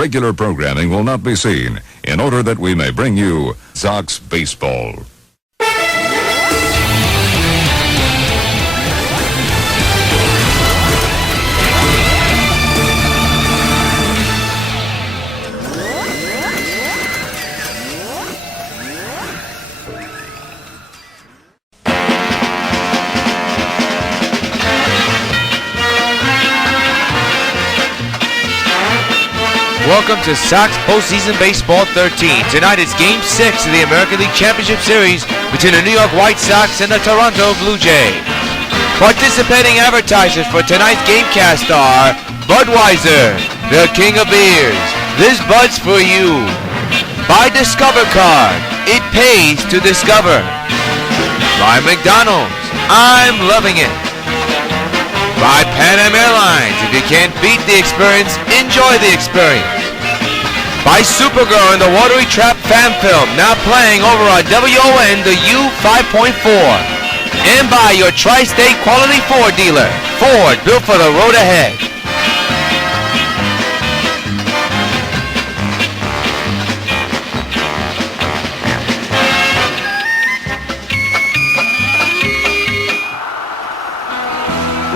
regular programming will not be seen in order that we may bring you Sox baseball. Welcome to Sox Postseason Baseball 13. Tonight is Game 6 of the American League Championship Series between the New York White Sox and the Toronto Blue Jays. Participating advertisers for tonight's gamecast are Budweiser, the king of beers. This Bud's for you. By Discover Card, it pays to discover. By McDonald's, I'm loving it. By Pan Am Airlines, if you can't beat the experience, enjoy the experience. By Supergirl and the Watery Trap fan film, now playing over on WON the U5.4. And by your Tri-State Quality Ford dealer, Ford, built for the road ahead.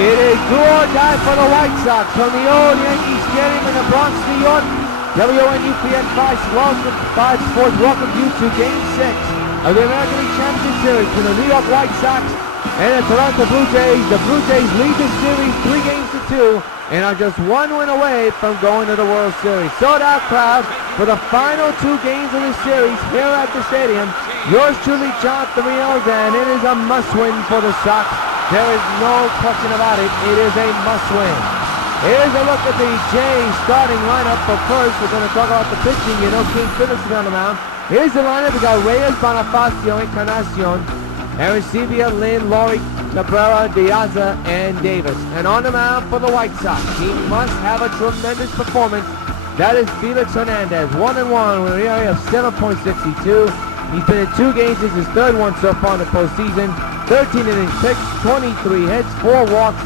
It is do or die for the White Sox from the Old Yankee Stadium in the Bronx, New York. WON UPN 5 Sports welcomes you to Game 6 of the American League Championship Series between the New York White Sox and the Toronto Blue Jays. The Blue Jays lead the series 3-2 and are just one win away from going to the World Series. Sold-out crowd for the final 2 games of the series here at the stadium. Yours truly, Jonathan Rios, and it is a must-win for the Sox. There is no question about it. It is a must-win. Here's a look at the Jays starting lineup. But first, we're going to talk about the pitching. You know, King Phillips is on the mound. Here's the lineup. We got Reyes, BONIFACIO, ENCARNACION, Aricibia, LINO, LOWRIE, CABRERA, Diaza, and Davis. And on the mound for the White Sox, he must have a tremendous performance. That is Felix Hernandez, 1-1 with an ERA of 7.62. He's been in 2 games. This is his 3rd one so far in the postseason. 13 innings pitched, 23 hits, 4 walks,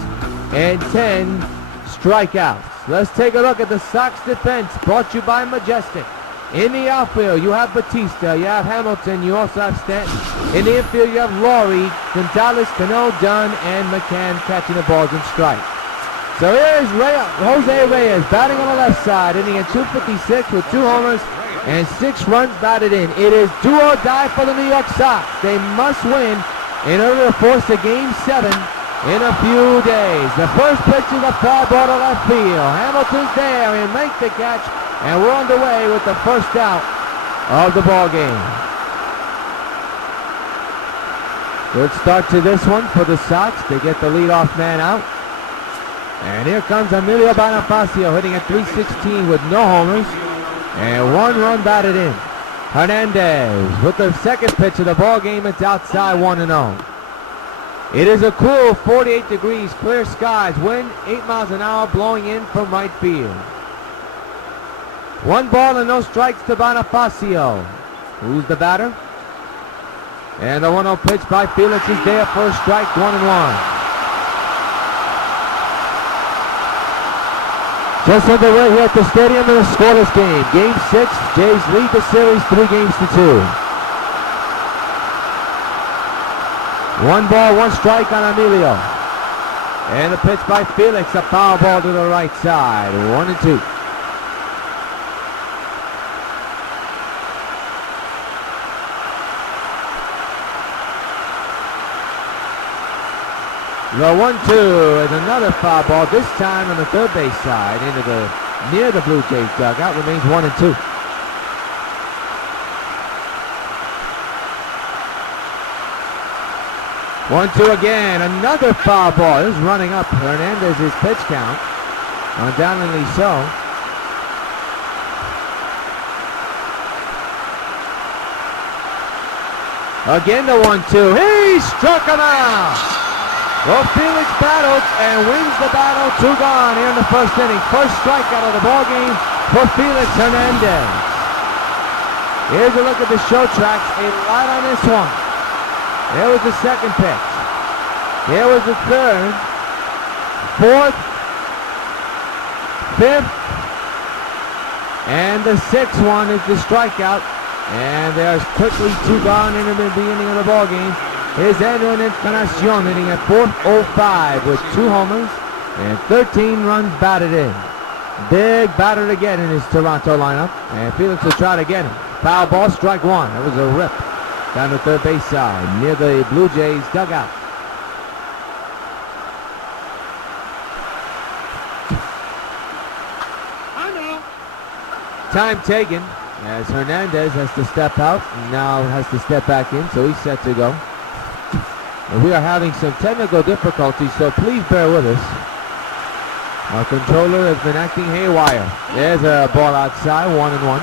and 10 strikeouts. Let's take a look at the Sox defense, brought to you by Majestic. In the outfield, you have Bautista, you have Hamilton, you also have Stanton. In the infield, you have LOWRIE, GONZALEZ, CANO, DUNN, and MCCANN catching the balls in strike. So here's Jose Reyes batting on the left side, hitting at 256 with 2 homers and 6 runs batted in. It is do or die for the New York Sox. They must win in order to force the Game 7 in a few days. The first pitch is a fly ball to left field. Hamilton's there and makes the catch, and we're underway with the first out of the ball game. Good start to this one for the Sox. They get the leadoff man out. And here comes EMILIO BONIFACIO hitting at 316 with no homers and 1 run batted in. Hernandez with the second pitch of the ball game. It's outside 1-0. It is a cool 48 degrees, clear skies, wind 8 miles an hour blowing in from right field. 1 ball and no strikes to BONIFACIO. Who's the batter? And the 1-0 pitch by Felix is there for a strike, 1-1. Just underway here at the stadium in a scoreless game. Game 6, Jays lead the series 3-2. 1 ball, 1 strike on EMILIO. And a pitch by Felix, a foul ball to the right side, 1-2. The 1-2 is another foul ball, this time on the third base side, near the Blue Jays dugout. Remains 1-2. One-two again, another foul ball. This is running up Hernandez's pitch count, undoubtedly so. Again the 1-2. He struck him out. Well, Felix battled and wins the battle. 2 gone here in the first inning. First strikeout of the ball game for Felix Hernandez. Here's a look at the show tracks. A lot on this one. There was the second pitch. Here was the third, 4th, 5th, And the 6-1 is the strikeout. And there's quickly 2 gone in the beginning of the ball game. Here's Edwin Encarnacion hitting at .405 with 2 homers and 13 runs batted in. Big batter to get in his Toronto lineup. And Felix will try to get him. Foul ball, strike 1. That was a rip down the third base side near the Blue Jays dugout. Time taken as Hernandez has to step out and now has to step back in, so he's set to go. And we are having some technical difficulties, so please bear with us. Our controller has been acting haywire. There's a ball outside, 1-1.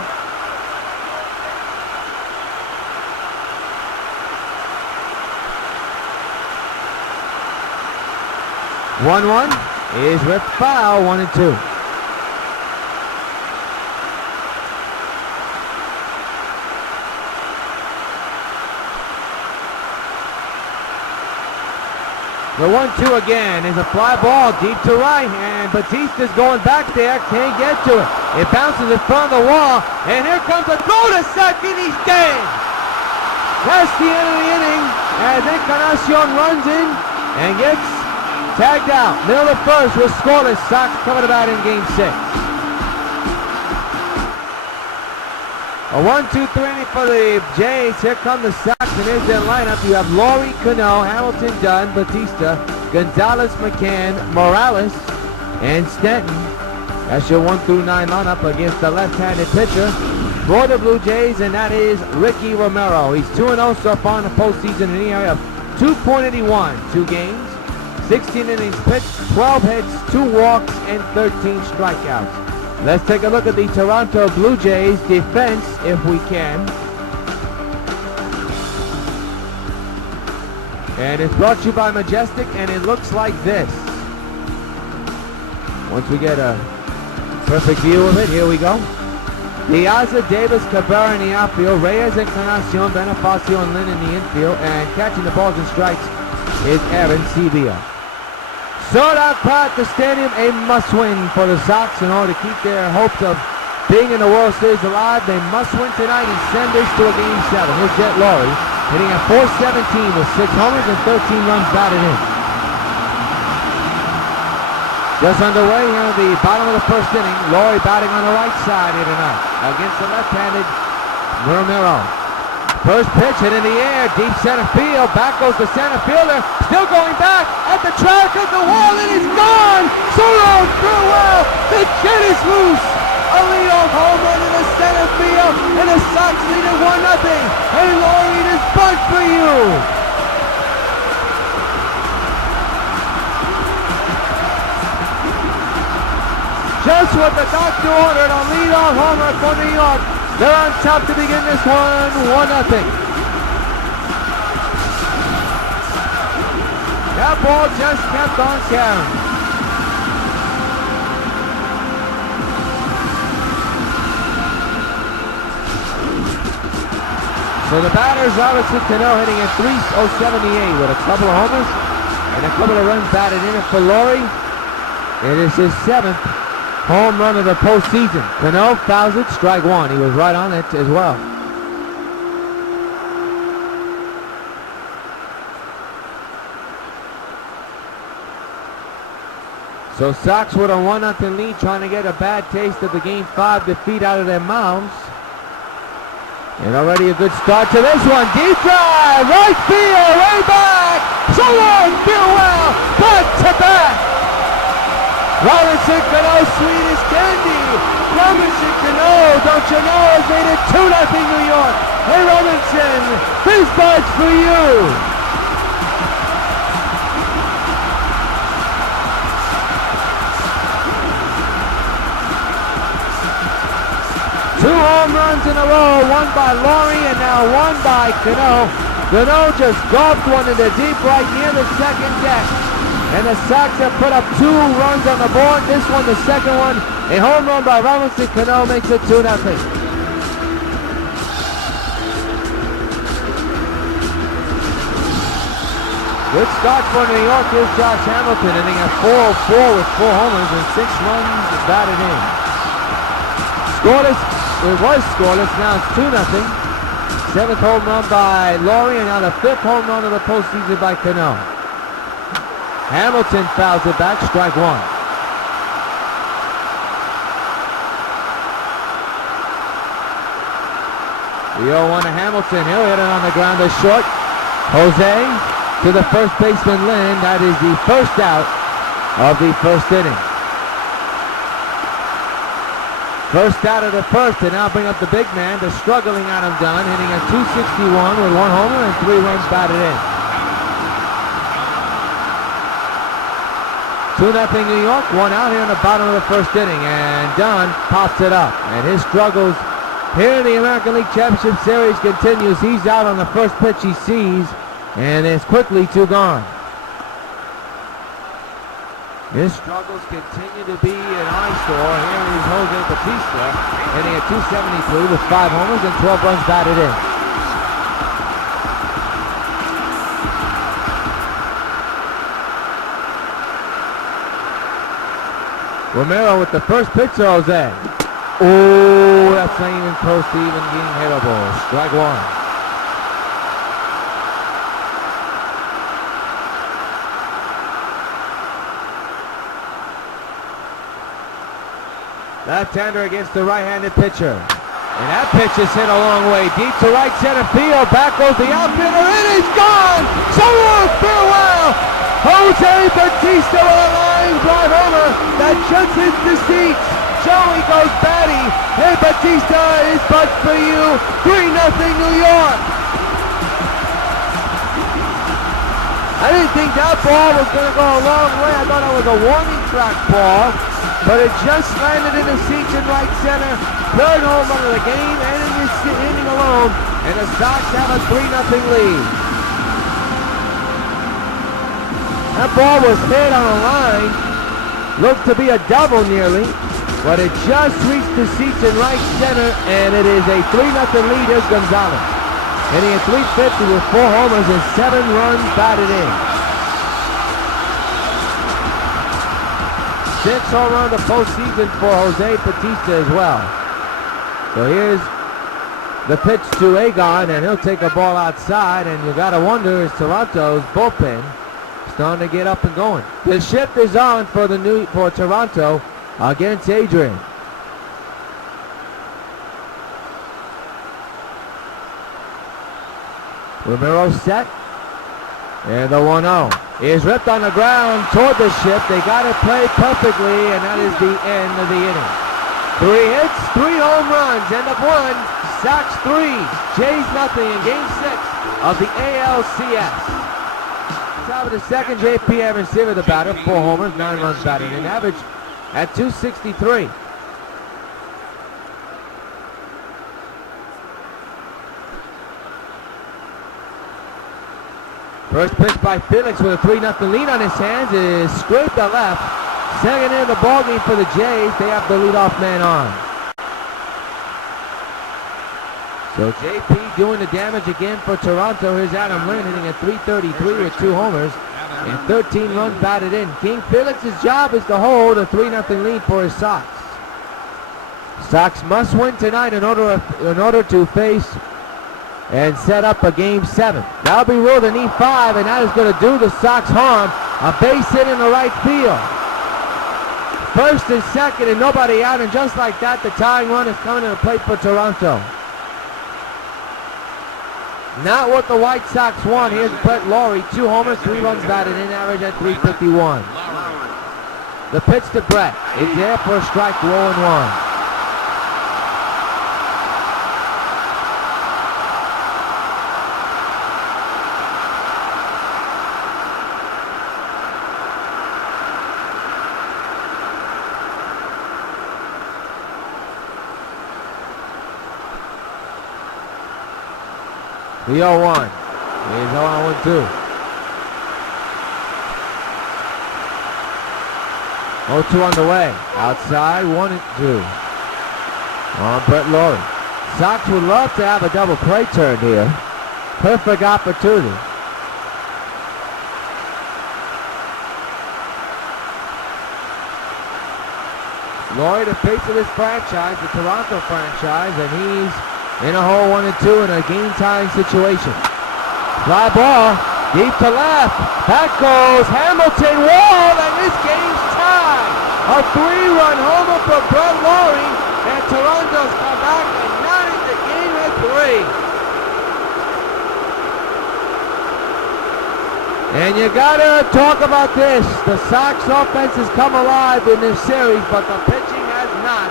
One is ripped foul, 1-2. The 1-2 again is a fly ball deep to right, and Bautista's going back there, can't get to it. It bounces in front of the wall, and here comes a throw to second, he's dead. That's the end of the inning, as Encarnacion runs in and gets tagged out. Middle of first was scoreless. Sox coming about in game 6. A 1-2-3 inning for the Jays. Here come the Sox, and here's their lineup. You have LOWRIE, CANO, Hamilton, Dunn, Bautista, Gonzalez, McCann, Morales, and Stanton. That's your 1-9 lineup against the left-handed pitcher for the Blue Jays, and that is Ricky Romero. He's 2-0 so far in the postseason in the area of 2.81, 2 games, 16 innings pitched, 12 hits, 2 walks, and 13 strikeouts. Let's take a look at the Toronto Blue Jays defense, if we can. And it's brought to you by Majestic, and it looks like this. Once we get a perfect view of it, here we go. Diaza, Davis, Cabrera in the outfield, Reyes, Encarnacion, BONIFACIO, and Lynn in the infield, and catching the balls and strikes is Aaron Sevilla. Sold out crowd at the stadium, a must-win for the Sox in order to keep their hopes of being in the World Series alive. They must win tonight and send this to a Game 7. Here's Jet LOWRIE hitting at .417 with 6 homers and 13 runs batted in. Just underway here in the bottom of the first inning. LOWRIE batting on the right side here tonight against the left-handed Romero. First pitch hit in the air, deep center field. Back goes the center fielder. Still going back at the track of the wall, and it's gone. Solo through well. The kid is loose. A leadoff home run in the center field, and the Sox lead at 1-0. Hey, LOWRIE, this bunt for you. Just what the doctor ordered, a leadoff homer for New York. They're on top to begin this one, 1-0. That ball just kept on carrying. So the batters, obviously, CANO hitting at .378 with a couple of homers and a couple of runs batted in. For LOWRIE, it is his 7th home run of the postseason. CANO fouls it, strike 1. He was right on it as well. So Sox with a 1-0 lead, trying to get a bad taste of the Game 5 defeat out of their mouths. And already a good start to this one. Deep drive, right field, way back. So long, feel well, back to back. Robinson Cano, sweet as candy. Robinson Cano, don't you know, has made it 2-0 New York. Hey Robinson, this bird's for you. Two home runs in a row, one by LOWRIE and now one by CANO. CANO just golfed one in the deep right near the second deck. And the Sox have put up 2 runs on the board. This one, the second one, a home run by Robinson Cano makes it 2-0. Good start for New York. Here's Josh Hamilton hitting at .404 with 4 homers and 6 runs batted in. Scoreless. It was scoreless. Now it's 2-0. 7th home run by LOWRIE, and now the 5th home run of the postseason by CANO. Hamilton fouls it back, strike one. The 0-1 to Hamilton. He'll hit it on the ground to short. Jose to the first baseman, Lynn. That is the first out of the first inning. First out of the first, and now bring up the big man, the struggling Adam Dunn, hitting a .261 with 1 homer and 3 runs batted in. 2-0 New York, 1 out here in the bottom of the first inning, and Dunn pops it up. And his struggles here in the American League Championship Series continues. He's out on the first pitch he sees, and it's quickly 2 gone. His struggles continue to be an eyesore. Here is Jose Bautista hitting a .273 with 5 homers and 12 runs batted in. Romero with the first pitch to Jose. Oh, that's not even close to even being hittable. Strike one. Left-hander against the right-handed pitcher. And that pitch is hit a long way deep to right center field. Back goes the outfielder. It is gone! So long, farewell! Jose Bautista with a line drive homer that just hits the seats. Joey goes batty. Hey, Bautista is but for you. 3-0 New York. I didn't think that ball was going to go a long way. I thought it was a warning track ball. But it just landed in the seats in right center. 3rd home run of the game, and in this inning alone, and the Sox have a 3-0 lead. That ball was hit on a line, looked to be a double nearly, but it just reached the seats in right center, and it is a 3-0 lead. Here's Gonzalez, hitting a .350 with 4 homers and 7 runs batted in. 6 home run of the postseason for Jose Bautista as well. So here's the pitch to Egon, and he'll take a ball outside, and you gotta wonder, is Toronto's bullpen starting to get up and going? The shift is on for Toronto against Adrian. Romero set. And the 1-0 is ripped on the ground toward the shift. They got it played perfectly, and that is the end of the inning. 3 hits, 3 home runs, end of 1. Sox 3, Jays nothing in Game 6 of the ALCS. Top of the second, J.P. Evans here with the batter. 4 homers, 9 runs batted in. Average at .263. First pitch by Felix with a 3-0 lead on his hands is scraped to left. Second in the ballgame for the Jays. They have the leadoff man on. So JP doing the damage again for Toronto. Here's Adam Lynn hitting a .333 with 2 homers and 13 runs batted in. King Felix's job is to hold a 3-0 lead for his Sox. Sox must win tonight in order to face and set up a Game 7. That'll be ruled an E5, and that is going to do the Sox harm. A base hit in the right field. First and second, and nobody out, and just like that, the tying run is coming to the plate for Toronto. Not what the White Sox want. Here's Brett Lawrie, 2 homers, 3 runs batted in, average at .351. The pitch to Brett is there for a strike, 0-1. The 0-1 is 0-1-2. 0-2 on the way. Outside, 1-2 on Brett Lawrie. Sox would love to have a double play turned here. Perfect opportunity. LOWRIE, the face of this franchise, the Toronto franchise, and he's in a hole 1-2 in a game-tying situation. Fly ball, deep to left. Back goes Hamilton, wall, and this game's tied. A 3-run homer for Brett LOWRIE, and Toronto's come back and knotted the game at 3. And you gotta talk about this. The Sox offense has come alive in this series, but the pitching has not.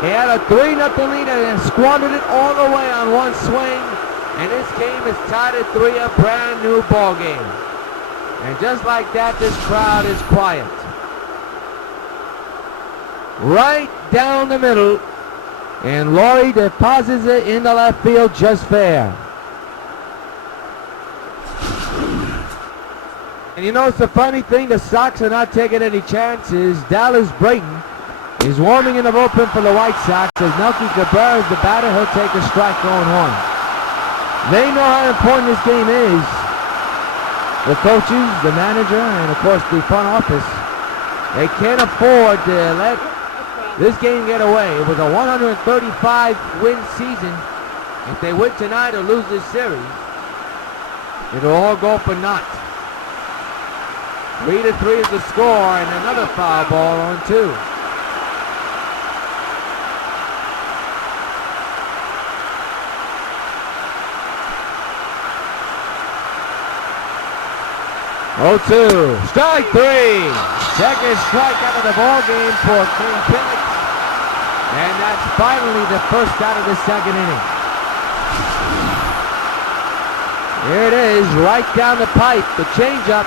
They had a 3-0 lead and squandered it all the way on one swing. And this game is tied at 3, a brand new ball game. And just like that, this crowd is quiet. Right down the middle, and LOWRIE deposits it in the left field just fair. And you know, it's a funny thing, the Sox are not taking any chances. Dallas Brayton is warming in the bullpen for the White Sox. As MELKY Cabrera is the batter, he'll take a strike going one. They know how important this game is. The coaches, the manager, and of course the front office, they can't afford to let this game get away. It was a 135-win season. If they win tonight or lose this series, it'll all go for naught. 3-3 is the score, and another foul ball on 2. Oh, 2. Strike 3. Second strike out of the ball game for King Phillips. And that's finally the first out of the second inning. Here it is, right down the pipe, the changeup.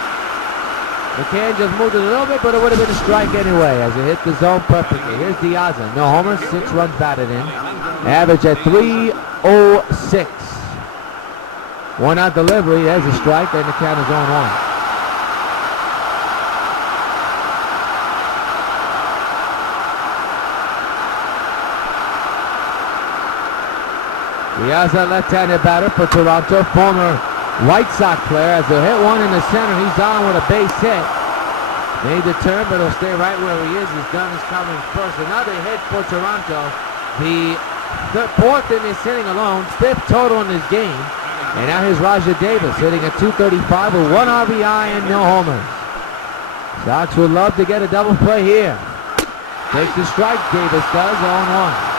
McCann just moved it a little bit, but it would have been a strike anyway as it hit the zone perfectly. Here's Diaza. No homer, 6 runs batted in. Average at 306. 1 out delivery. There's a strike, and the count is on 1. Diaza, left-handed batter for Toronto, former White Sox player. As they hit one in the center, he's on with a base hit. Made the turn, but he'll stay right where he is. His gun is coming first. Another hit for Toronto. The 4th in this inning alone, 5th total in this game. And now here's Rajai Davis hitting at 235 with 1 RBI and no homers. Sox would love to get a double play here. Takes the strike, Davis does, 0-1.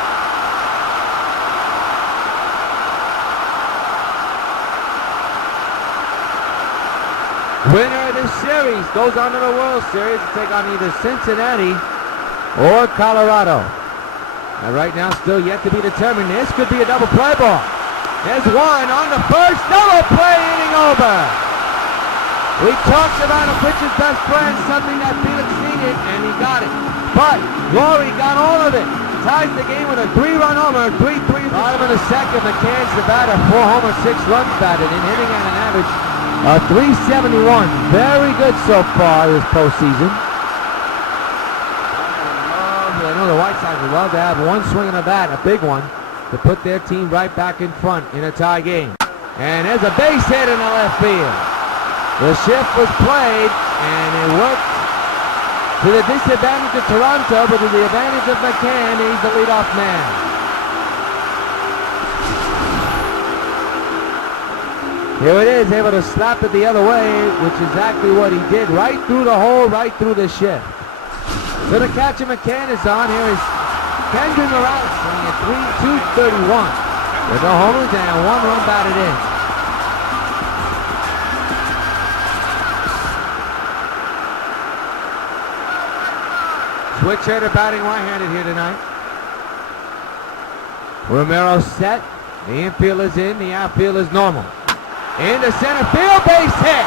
Winner of this series goes on to the World Series to take on either Cincinnati or Colorado. And right now, still yet to be determined. This could be a double play ball. There's one on the first, double play, inning over. We talked about a pitcher's best friend, something that Felix needed, and he got it. But LOWRIE got all of it. Ties the game with a 3-run homer, 3-3. Bottom of the second, McCann's the batter, 4 homers, 6 runs batted in, hitting at an average 371. Very good so far this postseason. I know the White Sox would love to have one swing on the bat, a big one, to put their team right back in front in a tie game. And there's a base hit in the left field. The shift was played, and it worked to the disadvantage of Toronto, but to the advantage of McCann. He's the leadoff man. Here it is, able to slap it the other way, which is exactly what he did. Right through the hole, right through the shift. So the catcher McCann is on. Here is Kendrick Morales hitting at 231. With no homers and 1 run batted in. Switch hitter batting right-handed here tonight. Romero set. The infield is in, the outfield is normal. Into center field, base hit.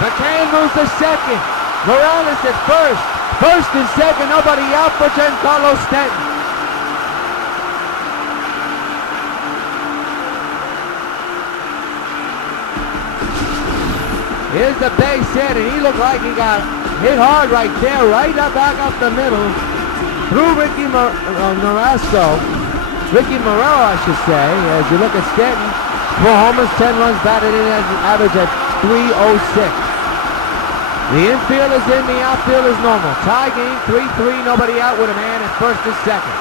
McCann moves to second. Morales at first. First and second, nobody out for Giancarlo Stanton. Here's the base hit, and he looked like he got hit hard right there, right back up the middle. Through Ricky Morello, I should say. As you look at Stanton, 4 homers, 10 runs batted in, as an average at 306. The infield is in, the outfield is normal. Tie game, 3-3, nobody out with a man at first and second.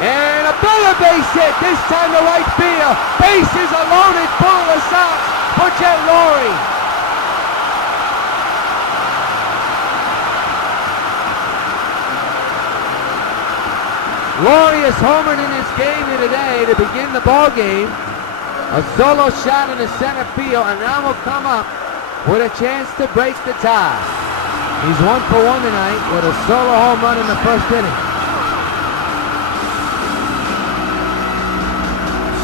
And another base hit, this time to right field. Bases are loaded, full of the Sox for Jet LOWRIE. LOWRIE is homered in this game here today to begin the ball game. A solo shot in the center field, and now will come up with a chance to break the tie. He's 1 for 1 tonight with a solo home run in the first inning.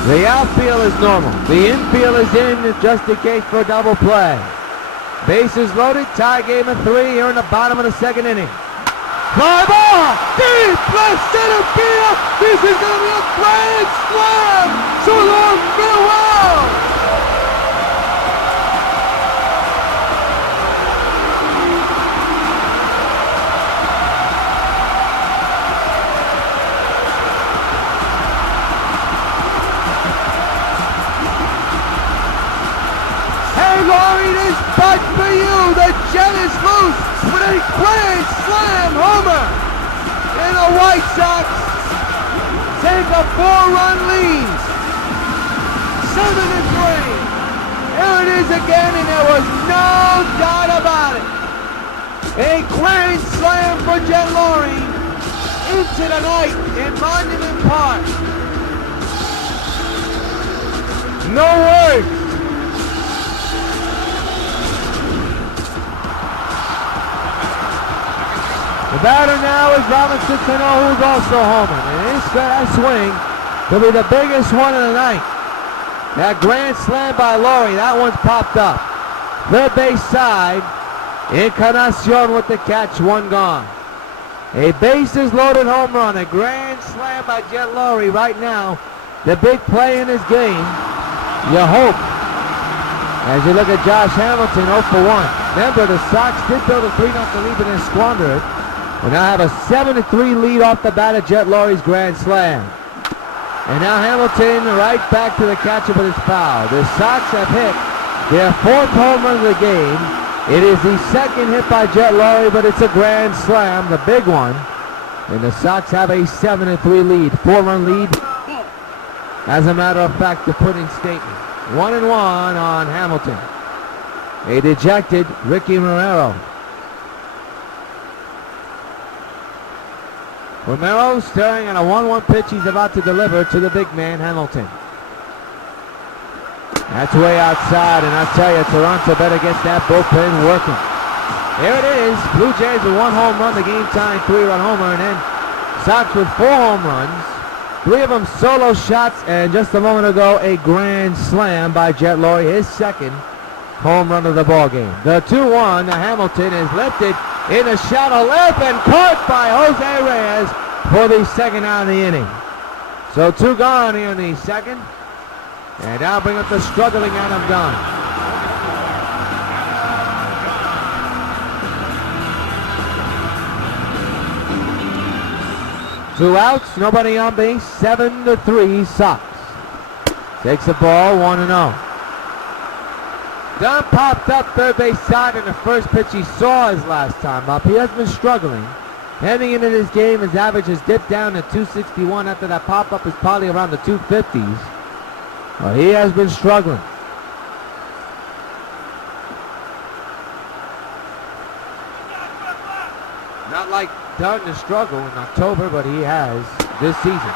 The outfield is normal. The infield is in just in case for a double play. Bases loaded, tie game of 3 here in the bottom of the second inning. Fly ball! Deep left center field! This is going to be a grand slam! So long, farewell! LOWRIE, this putt for you. The Jet is loose with a grand slam homer. And the White Sox take a 4-run lead. 7-3. Here it is again, and there was no doubt about it. A grand slam for Jet LOWRIE into the night in Monument Park. No words. The batter now is Robinson Cano, who's also homing. And that swing will be the biggest one of the night. That grand slam by LOWRIE, that one's popped up. Third base side, ENCARNACION with the catch, one gone. A bases loaded home run, a grand slam by Jet LOWRIE right now. The big play in this game, you hope. As you look at Josh Hamilton, 0 for 1. Remember, the Sox did build a 3-0 lead but then squander it. We now have a 7-3 lead off the bat of Jet LOWRIE's grand slam. And now Hamilton right back to the catcher, but it's foul. The Sox have hit their 4th home run of the game. It is the 2nd hit by Jet LOWRIE, but it's a grand slam, the big one. And the Sox have a 7-3 lead, 4-run lead. As a matter of fact, to put in statement. 1-1 on Hamilton. A dejected Ricky Marrero. Romero staring at a 1-1 pitch he's about to deliver to the big man, Hamilton. That's way outside, and I tell you, Toronto better get that bullpen working. There it is, Blue Jays with 1 home run, the game-tying 3-run homer, and then Sox with 4 home runs, 3 of them solo shots, and just a moment ago, a grand slam by Jet LOWRIE, his 2nd home run of the ballgame. The 2-1, Hamilton is lifted in the shallow left and caught by Jose Reyes for the 2nd out of the inning. So 2 gone here in the 2nd. And now bring up the struggling Adam Dunn. Two outs, nobody on base, 7-3 Sox. Takes the ball, 1-0. Dunn popped up third base side in the first pitch he saw his last time up. He has been struggling. Heading into this game, his average has dipped down to 261. After that pop-up is probably around the 250s. Well, he has been struggling. Not like Dunn to struggle in October, but he has this season.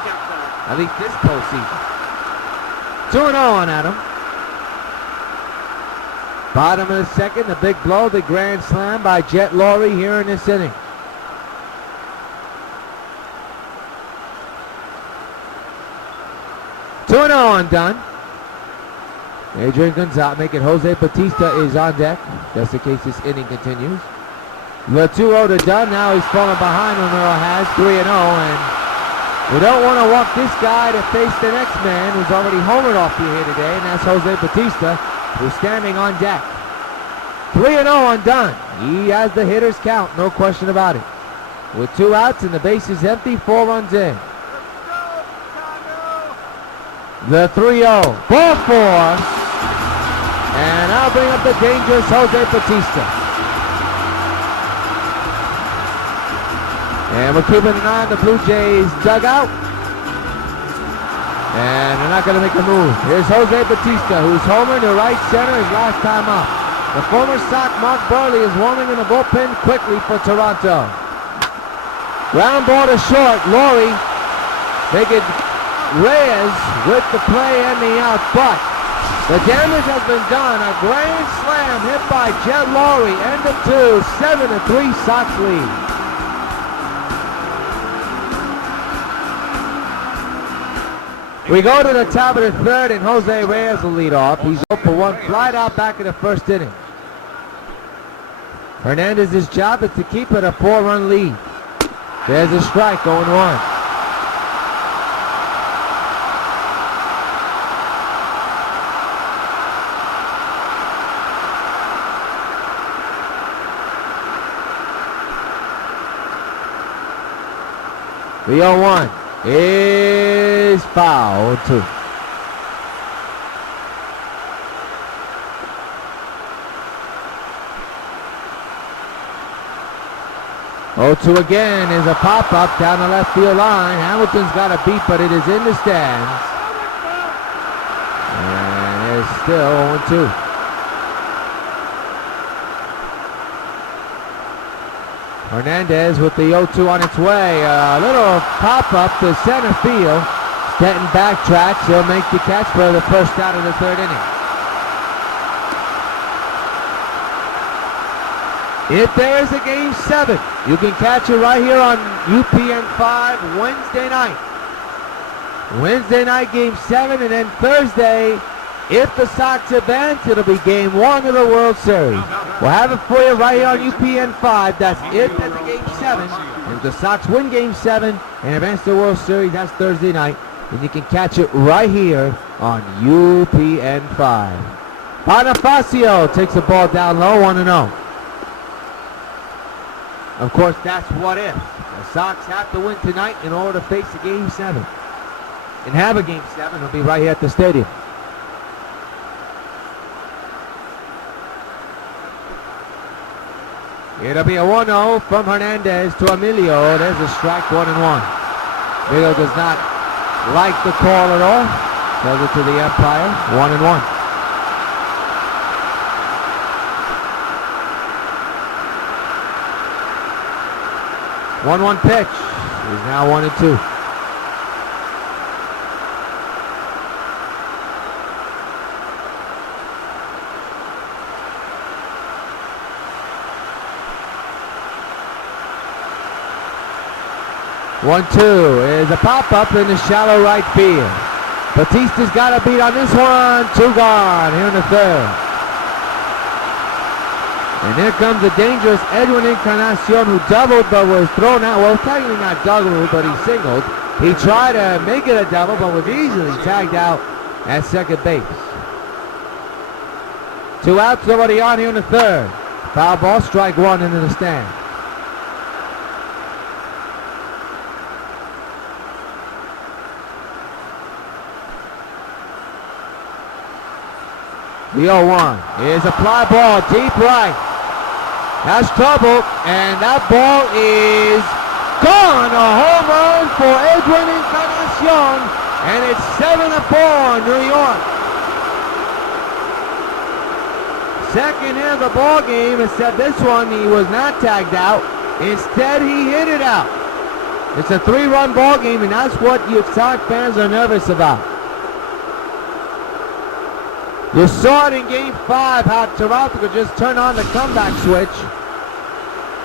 At least this postseason. 2-0 on Adam. Bottom of the 2nd, the big blow, the grand slam by Jet LOWRIE here in this inning. On Dunn. Adrian Gonzalez making Jose Bautista is on deck, just in case this inning continues. The 2-0 to Dunn. Now he's falling behind. Romero has 3-0, and we don't want to walk this guy to face the next man who's already homered off you here today, and that's Jose Bautista, who's standing on deck. 3-0 on Dunn. He has the hitter's count, no question about it. With 2 outs and the base is empty, 4 runs in. The 3-0, ball 4, and I'll bring up the dangerous Jose Bautista. And we're keeping an eye on the Blue Jays dugout. And they're not going to make a move. Here's Jose Bautista, who's homer to right center his last time up. The former Sox Mark Burley is warming in the bullpen quickly for Toronto. Ground ball to short. LOWRIE making Reyes with the play and the out, but the damage has been done. A grand slam hit by Jed LOWRIE. End of 2, 7-3 Sox lead. We go to the top of the third, and Jose Reyes will lead off. He's 0 for 1, flied out back in the first inning. Hernandez's job is to keep it a 4-run lead. There's a strike, 0-1. The 0-1 is foul, 2. Oh, 2 again is a pop-up down the left field line. Hamilton's got a beat, but it is in the stands. And it's still 0-2. Hernandez with the 0-2 on its way. A little pop-up to center field. Stanton backtracks. He'll make the catch for the first out of the third inning. If there is a Game 7, you can catch it right here on UPN 5 Wednesday night. Wednesday night Game 7, and then Thursday, if the Sox advance, it'll be Game 1 of the World Series. We'll have it for you right here on UPN 5. That's if that's a Game 7. If the Sox win Game 7 and advance to the World Series, that's Thursday night. And you can catch it right here on UPN 5. Bonifacio takes the ball down low, 1-0. Of course, that's what if. The Sox have to win tonight in order to face a Game 7. And have a Game 7. It'll be right here at the stadium. It'll be a 1-0 from Hernandez to EMILIO. There's a strike, 1-1. EMILIO does not like the call at all. Tells it to the umpire, 1-1. One pitch is now 1-2. One-two is a pop-up in the shallow right field. Bautista's got a beat on this one. 2 gone here in the third. And here comes the dangerous Edwin Encarnacion, who doubled but was thrown out. Well, technically not doubled, but he singled. He tried to make it a double, but was easily tagged out at second base. 2 outs, nobody on here in the third. Foul ball, strike 1 into the stand. The 0-1 is a fly ball deep right. That's trouble, and that ball is gone. A home run for Edwin Encarnacion, and it's 7-4 New York. Second hit of the ball game, except this one he was not tagged out. Instead, he hit it out. It's a 3-run ball game, and that's what you Sox fans are nervous about. You saw it in Game 5 how Toronto could just turn on the comeback switch.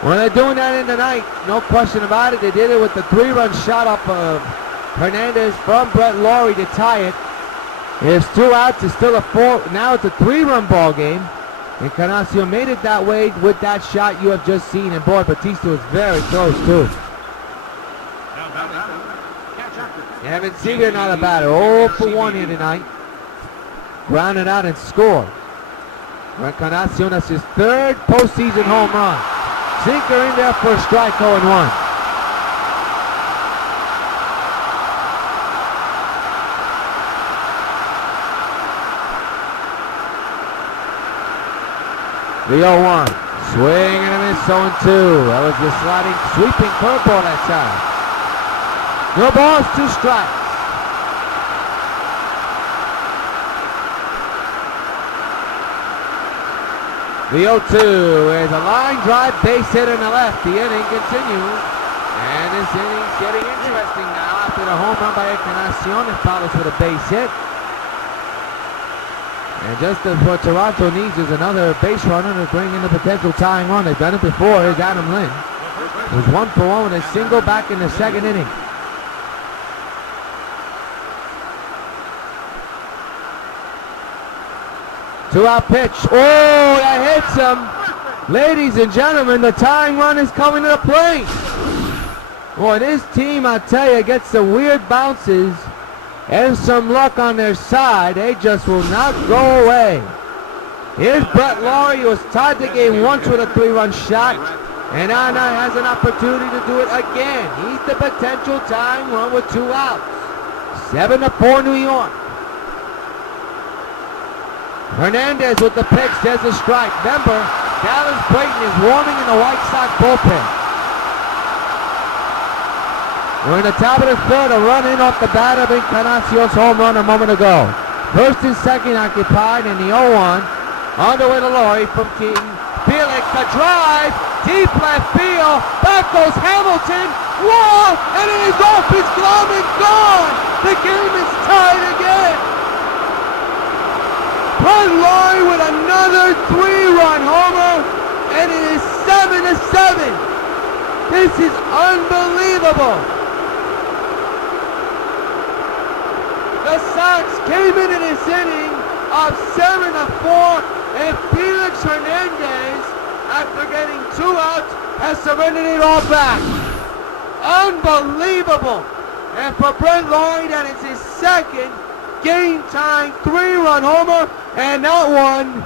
Well, they're doing that in the night, no question about it. They did it with the 3-run shot up of Hernandez from Brett LOWRIE to tie it. It's 2 outs, it's still a 4. Now it's a 3-run ball game. Encarnacion made it that way with that shot you have just seen. And boy, Bautista was very close too. Evan Seager not a batter. 0 for 1 here tonight. Grounded out and scored. Encarnacion, that's his 3rd postseason home run. Sinker in there for a strike, 0-1. The 0-1. Swing and a miss, 0-2. That was the sliding, sweeping curveball that time. No balls, 2 strikes. The 0-2 is a line drive base hit in the left. The inning continues. And this inning's getting interesting now after the home run by ENCARNACION. It follows with a base hit. And just as what Toronto needs is another base runner to bring in the potential tying run. They've done it before. Here's Adam Lynn. It was 1 for 1 with a single back in the 2nd inning. Two-out pitch. Oh, that hits him. Ladies and gentlemen, the tying run is coming to the plate. Boy, this team, I tell you, gets some weird bounces and some luck on their side. They just will not go away. Here's Brett Lawrie, who was tied the game once with a 3-run shot, and now has an opportunity to do it again. He's the potential tying run with 2 outs. 7-4 New York. Hernandez with the pitch, there's a strike. Remember, Dallas Brayton is warming in the White Sox bullpen. We're in the top of the 3rd, a run in off the bat of ENCARNACION's home run a moment ago. 1st and 2nd occupied in the 0-1. On the way to LOWRIE from Keaton. Felix, a drive, deep left field. Back goes Hamilton. Whoa! And it is off his glove and gone. The game is tied again. Brett Lawrie with another 3-run homer, and it is 7-7. This is unbelievable. The Sox came into this inning of 7-4, and Felix Hernandez, after getting 2 outs, has surrendered it all back. Unbelievable. And for Brett Lawrie, that is his 2nd game-tying 3-run homer, and that one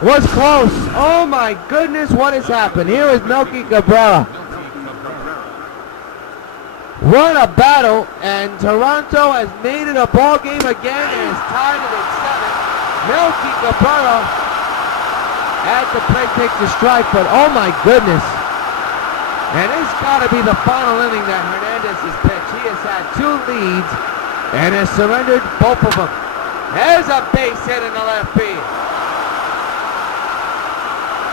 was close. Oh my goodness, what has happened? Here is MELKY CABRERA. What a battle, and Toronto has made it a ball game again and is tied it at 7. MELKY CABRERA at the plate takes a strike, but oh my goodness. And it's got to be the final inning that Hernandez has pitched. He has had 2 leads and has surrendered both of them. There's a base hit in the left field.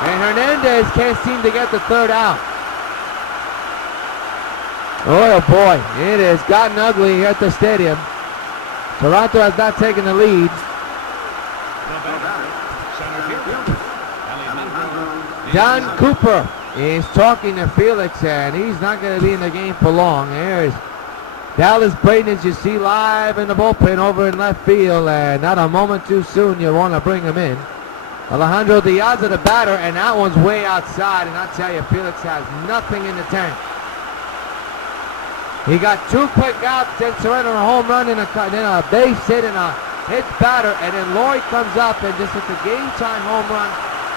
And Hernandez can't seem to get the 3rd out. Oh boy, it has gotten ugly here at the stadium. Toronto has not taken the lead. Don Cooper is talking to Felix, and he's not going to be in the game for long. There's Dallas Brayton, as you see live in the bullpen over in left field, and not a moment too soon you want to bring him in. Alejandro Diaz of the batter, and that one's way outside, and I'll tell you, Felix has nothing in the tank. He got 2 quick outs, then surrendered a home run and then a base hit and a hit batter, and then LOWRIE comes up and just hits a game-time home run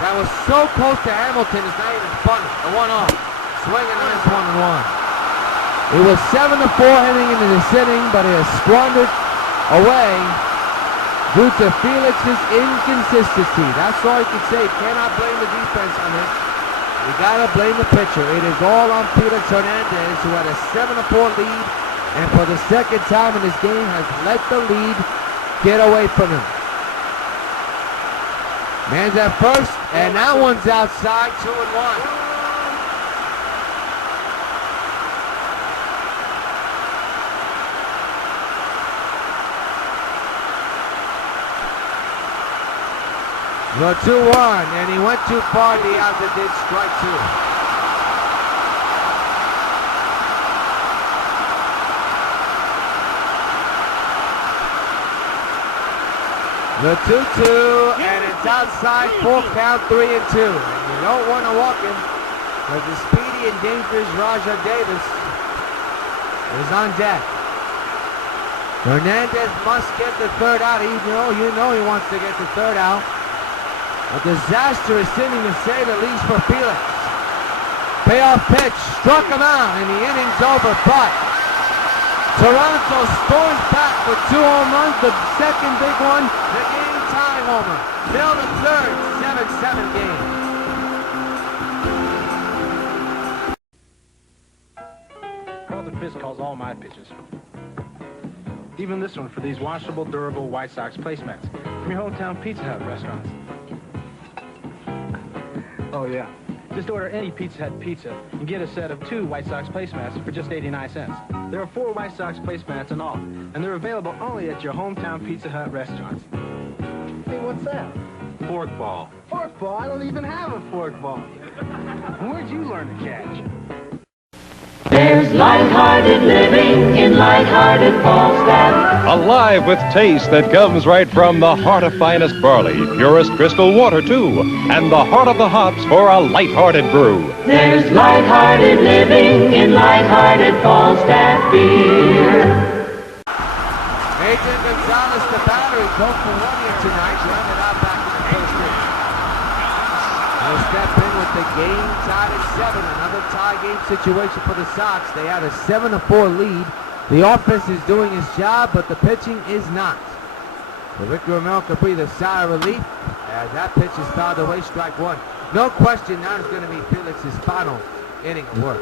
that was so close to Hamilton, it's not even funny. The 1-off, swing and a miss, 1-1. It was 7-4 heading into this inning, but it has squandered away due to Felix's inconsistency. That's all you can say. Cannot blame the defense on this. You gotta blame the pitcher. It is all on Felix Hernandez, who had a 7-4 lead, and for the 2nd time in this game has let the lead get away from him. Man's at first, and that one's outside, 2-1. The 2-1, and he went too far. Diaz did strike 2. The 2-2, and it's outside, full count, 3-2. And you don't want to walk him, because the speedy and dangerous Rajai Davis is on deck. Hernandez must get the 3rd out. You know he wants to get the 3rd out. A disastrous inning to say the least for Felix. Payoff pitch, struck him out, and the inning's over, but Toronto scores back with 2 home runs, the 2nd big one, the game-tying homer. Middle of the 3rd, 7-7 game. all my pitches. Even this one for these washable, durable White Sox placemats from your hometown Pizza Hut restaurants. Oh, yeah. Just order any Pizza Hut pizza and get a set of 2 White Sox placemats for just 89 cents. There are 4 White Sox placemats in all, and they're available only at your hometown Pizza Hut restaurants. Hey, what's that? Forkball. Forkball? I don't even have a forkball. Where'd you learn to catch? There's light-hearted living in light-hearted Falstaff. Alive with taste that comes right from the heart of finest barley, purest crystal water too, and the heart of the hops for a light-hearted brew. There's light-hearted living in light-hearted Falstaff beer. Adrian Gonzalez, the battery, 12 for 1 here tonight. Grounded out back in the first inning. He'll step in with the game tied at 7. Another tie game situation for the Sox. They had a 7-4 lead. The offense is doing its job, but the pitching is not. So Victor Romero could breathe a sigh of relief as that pitch is fouled away, strike 1. No question now is going to be Felix's final inning of work.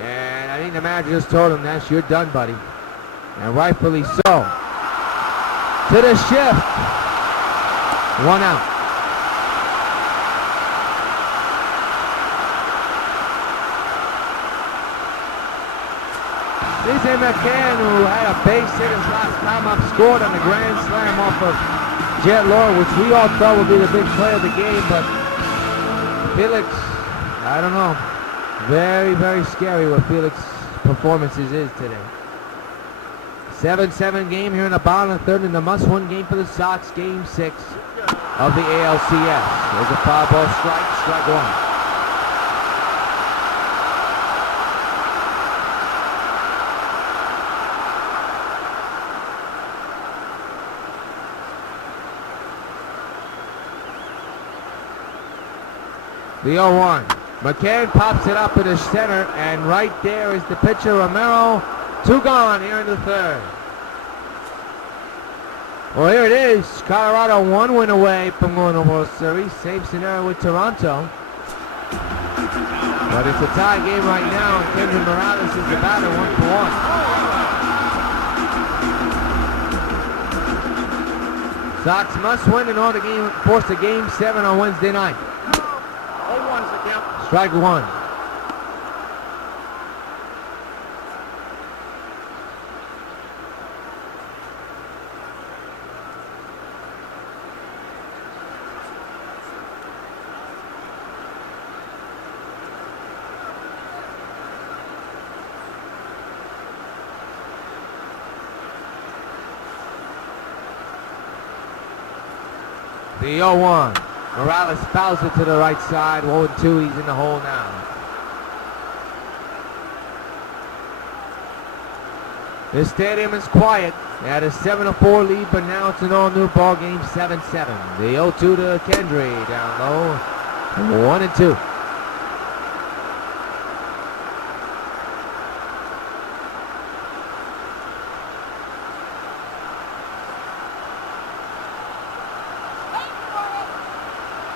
And I think the manager just told him, Nash, you're done, buddy. And rightfully so. To the shift. 1 out. This is MCCANN, who had a base hit his last time up, scored on the grand slam off of Jet Lore, which we all thought would be the big play of the game, but Felix, I don't know. Very, very scary what Felix's performances is today. 7-7 game here in the bottom of the third, and a must-win game for the Sox, game 6 of the ALCS. There's a foul ball strike, strike 1. The 0-1. McCann pops it up in the center, and right there is the pitcher, Romero. 2 gone here in the third. Well, here it is. Colorado 1 win away from going to the World Series. Same scenario with Toronto. But it's a tie game right now, and Kendrick Morales is the batter, 1 for 1. Sox must win in order to force a game 7 on Wednesday night. Strike 1. The 0-1. Morales fouls it to the right side. 1-2. He's in the hole now. This stadium is quiet. They had a 7-4 lead, but now it's an all-new ball game, 7-7. The 0-2 to Kendry down low. 1-2.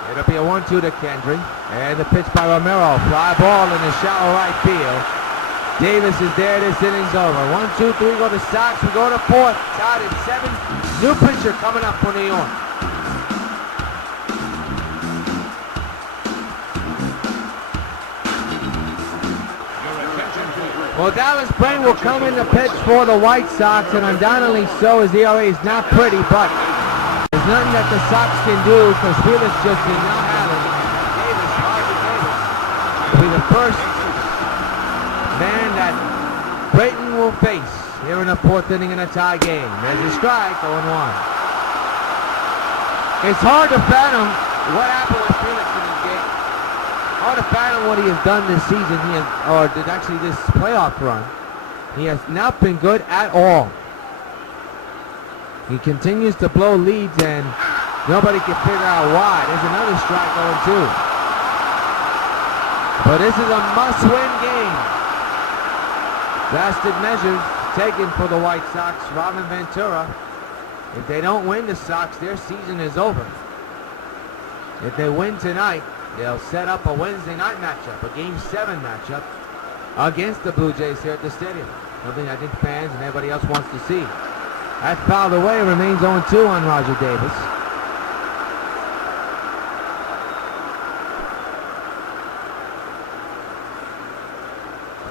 It'll be a 1-2 to Kendry. And the pitch by Romero. Fly ball in the shallow right field. Davis is there. This inning's over. 1, 2, 3 go to Sox. We go to 4th. Tied at 7. New pitcher coming up for New York. Well, Dallas Brain will come in to pitch for the White Sox, and undoubtedly so. His ERA is not pretty, but there's nothing that the Sox can do because Felix just did not have it. Davis, Harvey Davis, will be the first man that Brayton will face here in the 4th inning in a tie game. There's a strike, 0-1. It's hard to fathom what happened with Felix in this game. Hard to fathom what he has done this season, this playoff run. He has not been good at all. He continues to blow leads, and nobody can figure out why. There's another strike, 0-2. But this is a must-win game. Drastic measures taken for the White Sox. Robin Ventura. If they don't win the Sox, their season is over. If they win tonight, they'll set up a Wednesday night matchup, a Game 7 matchup against the Blue Jays here at the stadium. Something I think fans and everybody else wants to see. That's fouled away, remains 0-2 on Roger Davis.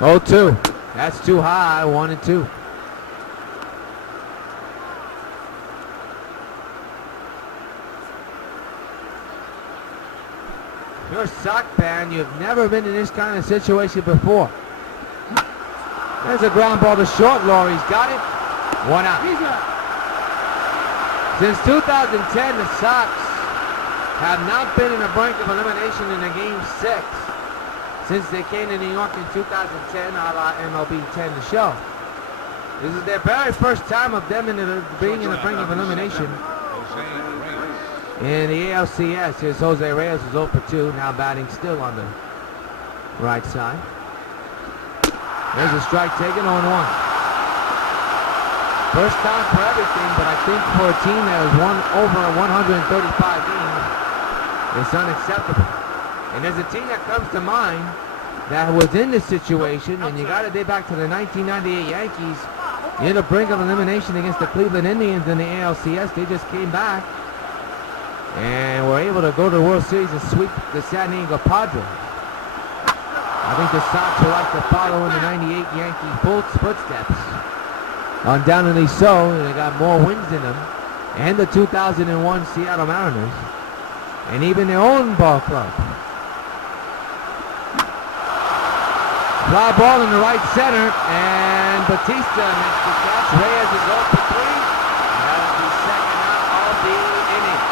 Oh, 2. That's too high, 1-2. If you're a Sox fan, you've never been in this kind of situation before. There's a ground ball to short. Lowrie's got it. 1 out. Since 2010, the Sox have not been in the brink of elimination in a Game 6 since they came to New York in 2010, a la MLB 10 to show. This is their very first time of them being in the brink of elimination. In the ALCS, here's Jose Reyes, who's 0 for 2, now batting still on the right side. There's a strike taken, 0-1. First time for everything, but I think for a team that has won over 135 games, it's unacceptable. And there's a team that comes to mind that was in this situation, and you got to date back to the 1998 Yankees in the brink of elimination against the Cleveland Indians in the ALCS. They just came back and were able to go to the World Series and sweep the San Diego Padres. I think the Sox would like to follow in the 98 Yankee footsteps. Undoubtedly so, they got more wins in them. And the 2001 Seattle Mariners. And even their own ball club. Fly ball in the right center, and Bautista makes the catch. Reyes is 0 for 3. And that'll be second out of the inning.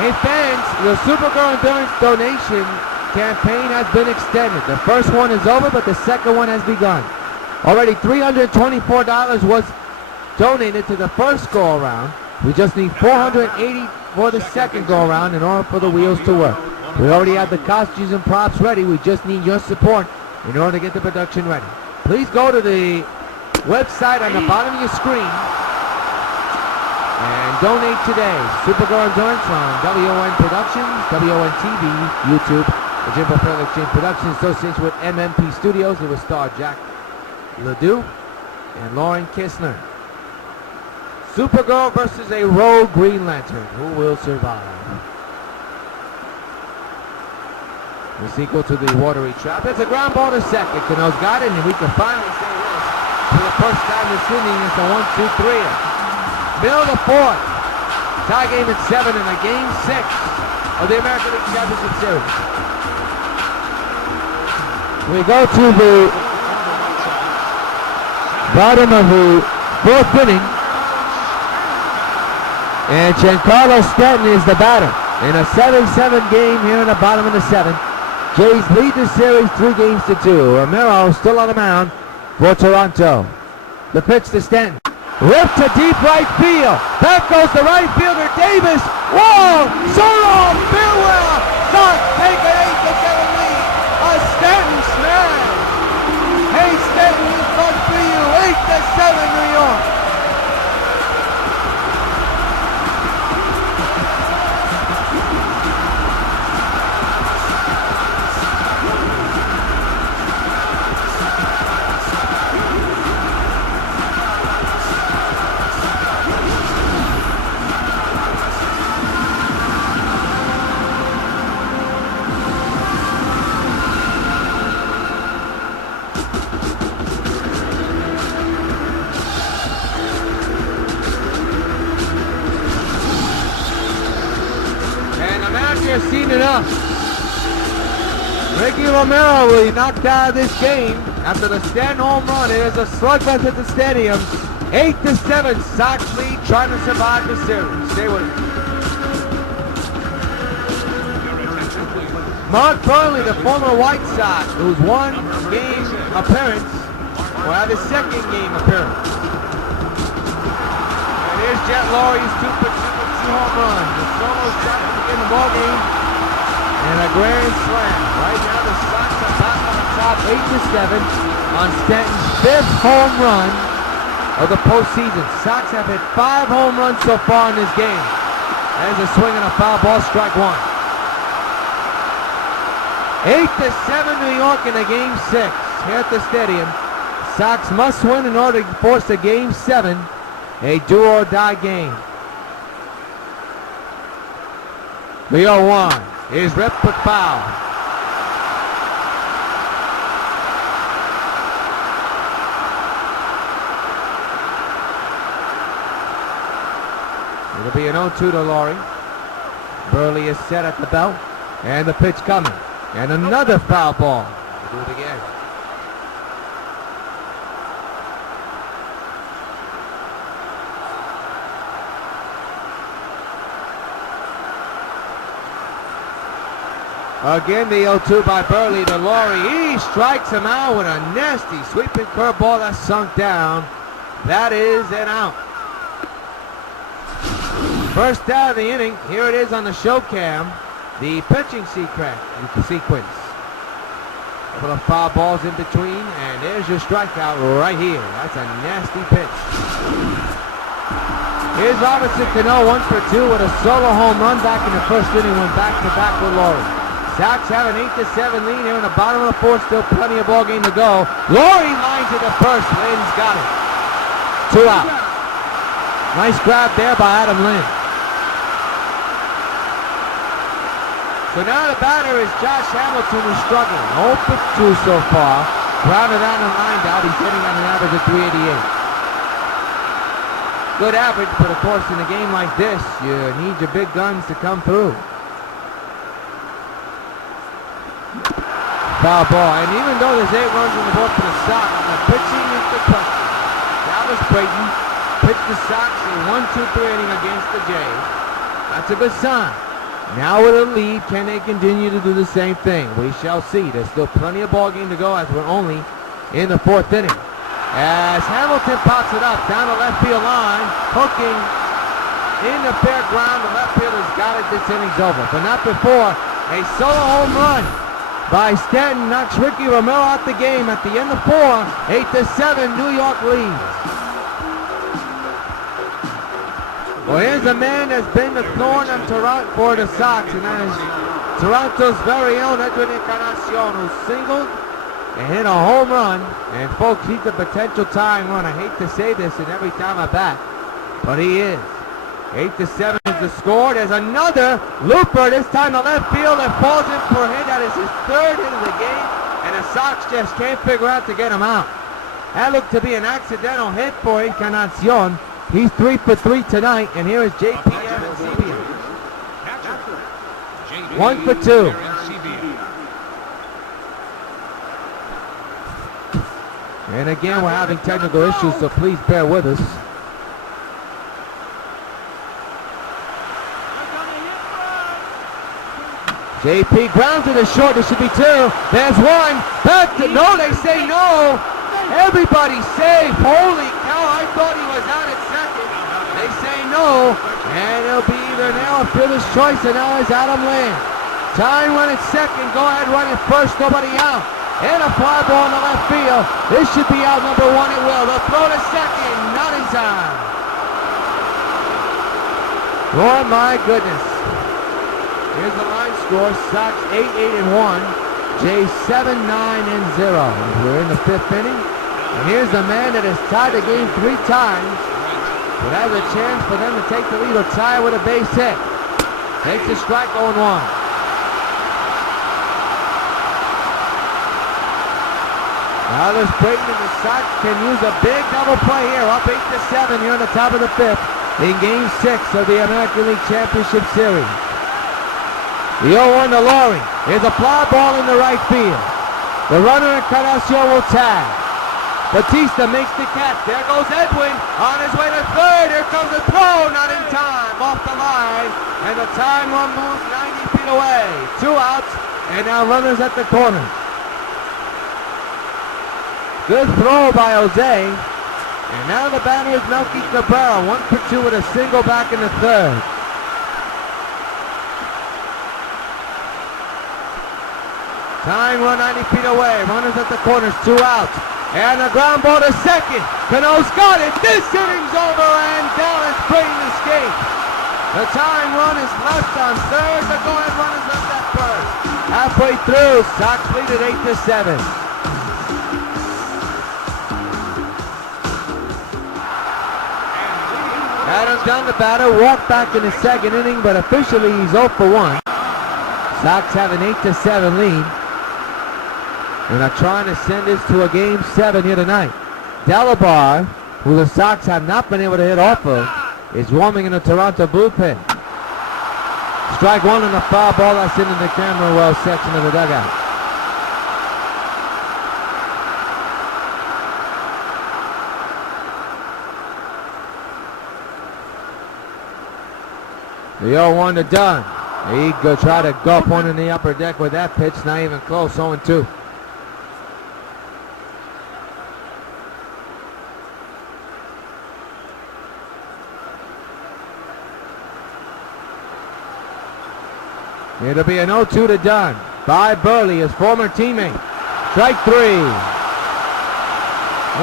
Hey fans, the Supergirl Endurance donation campaign has been extended. The first one is over, but the second one has begun. Already $324 was donated to the first go-around. We just need $480 for the second go-around in order for the wheels to work. We already have the costumes and props ready. We just need your support in order to get the production ready. Please go to the website on the bottom of your screen and donate today. Supergirl Endurance on WON Productions, WON TV, YouTube, the Jimbo Fairley Exchange Productions, association with MMP Studios. It will star Jack Ledoux and Lauren Kistner. Supergirl versus a rogue Green Lantern. Who will survive? The sequel to the watery trap. It's a ground ball to second. Cano's got it, and we can finally say this. For the first time this inning, it's a 1-2-3. Middle of the fourth. Tie game at 7 in a Game 6 of the American League Championship Series. We go to the bottom of the fourth inning. And Giancarlo Stanton is the batter. In a 7-7 game here in the bottom of the 7th. Jays lead the series 3-2. Romero still on the mound for Toronto. The pitch to Stanton. Ripped to deep right field. Back goes the right fielder, Davis. Whoa! So long! Farewell! Sox take an 8-7 lead. A Stanton smash. Hey Stanton, this one's for you. 8-7 New York. Seen enough. Ricky Romero will be knocked out of this game after the Stanton home run. It is a slugfest at the stadium. 8-7, Sox lead, trying to survive the series. Stay with us. Mark Burnley, the former White Sox, whose one game appearance will have his second game appearance. And here's Jet Lowrie's 2-for-2 home run. The solo shot to begin the ball game. And a grand slam. Right now the Sox are back on top 8-7 on Stanton's 5th home run of the postseason. Sox have hit 5 home runs so far in this game. There's a swing and a foul ball, strike 1. 8-7 New York in a Game 6 here at the stadium. Sox must win in order to force a Game 7, a do-or-die game. The 0-1 is ripped but foul. It'll be an 0-2 to LOWRIE. Burley is set at the belt, and the pitch coming. And another foul ball. We'll do it again. Again, the 0-2 by Burley to LOWRIE. He strikes him out with a nasty sweeping curveball that's sunk down. That is an out. First out of the inning. Here it is on the show cam. The pitching sequence. A couple of foul balls in between, and there's your strikeout right here. That's a nasty pitch. Here's Robinson Cano, 1 for 2 with a solo home run back in the first inning, went back-to-back with LOWRIE. Sox have an 8-7 lead here in the bottom of the fourth, still plenty of ball game to go. LOWRIE lines it to first, Lynn's got it. 2 out. Nice grab there by Adam Lynn. So now the batter is Josh Hamilton, who's struggling. 0 for 2 so far. Grounded out and lined out. He's hitting on an average of 388. Good average, but of course in a game like this, you need your big guns to come through. Foul ball, and even though there's 8 runs on the board for the Sox, the pitching is the question. Dallas Brayton pitched the Sox a 1-2-3 inning against the Jays. That's a good sign. Now with a lead, can they continue to do the same thing? We shall see. There's still plenty of ball game to go as we're only in the 4th inning. As Hamilton pops it up down the left field line, hooking in the fair ground. The left fielder's got it. This inning's over, but not before a solo home run by Stanton knocks Ricky Romero out the game at the end of 4. 8-7 New York leads. Well, here's a man that's been the thorn of Toronto for the Sox, and that is Toronto's very own EDWIN ENCARNACION, who singled and hit a home run. And folks, he's a potential tying run. I hate to say this in every time I bat, but he is. 8-7 is the score. There's another looper, this time to left field, that falls in for a hit. That is his 3rd hit of the game, and the Sox just can't figure out to get him out. That looked to be an accidental hit for Encarnacion. He's 3 for 3 tonight, and here is JP Arancibia. 1 for 2. And again, we're having technical issues, so please bear with us. JP grounds to the short. There should be 2. There's 1. Back to no. They say no. Everybody safe. Holy cow! I thought he was out at second. They say no, and it'll be either now a fielder's choice, and now it's Adam Lynn. Tying run at second. Go ahead, run it first. Nobody out. And a fly ball in the left field. This should be out number 1. It will. They'll throw to second. Not in time. Oh my goodness. Here's the line score. Sox 8-1. Jays 7-9-0. We're in the 5th inning. And here's the man that has tied the game 3 times, but has a chance for them to take the lead or tie with a base hit. Takes a strike, 0-1. Now this Brayton and the Sox can use a big double play here, up 8-7 here on the top of the 5th in Game 6 of the American League Championship Series. The 0-1 to LOWRIE. Here's a fly ball in the right field. The runner Encarnacion will tag. Bautista makes the catch. There goes Edwin on his way to 3rd. Here comes the throw, not in time, off the line. And the tying run moves 90 feet away. 2 outs, and now runners at the corner. Good throw by Jose. And now the batter is Melky Cabrera. 1 for 2 with a single back in the 3rd. Tying run 90 feet away. Runners at the corners, 2 outs. And a ground ball to second. Cano's got it. This inning's over, and Dallas Brayton escapes. The tying run is left on 3rd. The go-ahead run is left at first. Halfway through, Sox lead at 8-7. Adam Dunn, the batter, walked back in the second inning, but officially he's 0 for 1. Sox have an 8-7 lead. And are trying to send this to a game 7 here tonight. Delabar, who the Sox have not been able to hit off of, is warming in the Toronto bullpen. Strike one on the foul ball that's into the camera well section of the dugout. The 0-1 to Dunn. He go try to gulp one in the upper deck with that pitch. Not even close. 0-2. It'll be an 0-2 to Dunn by Burley, his former teammate. Strike 3.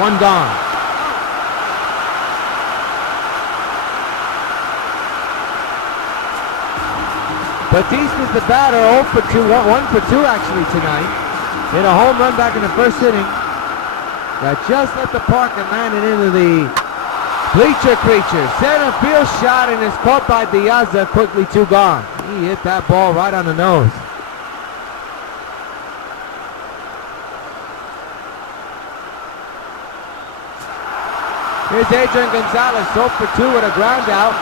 One gone. Bautista's the batter, 0 for 2, 1 for 2 actually tonight. Hit a home run back in the first inning. That just left the park and landed into the bleacher creature. Center field shot and is caught by Diaz. Quickly 2 gone. He hit that ball right on the nose. Here's Adrian Gonzalez, 0 for 2 with a ground out.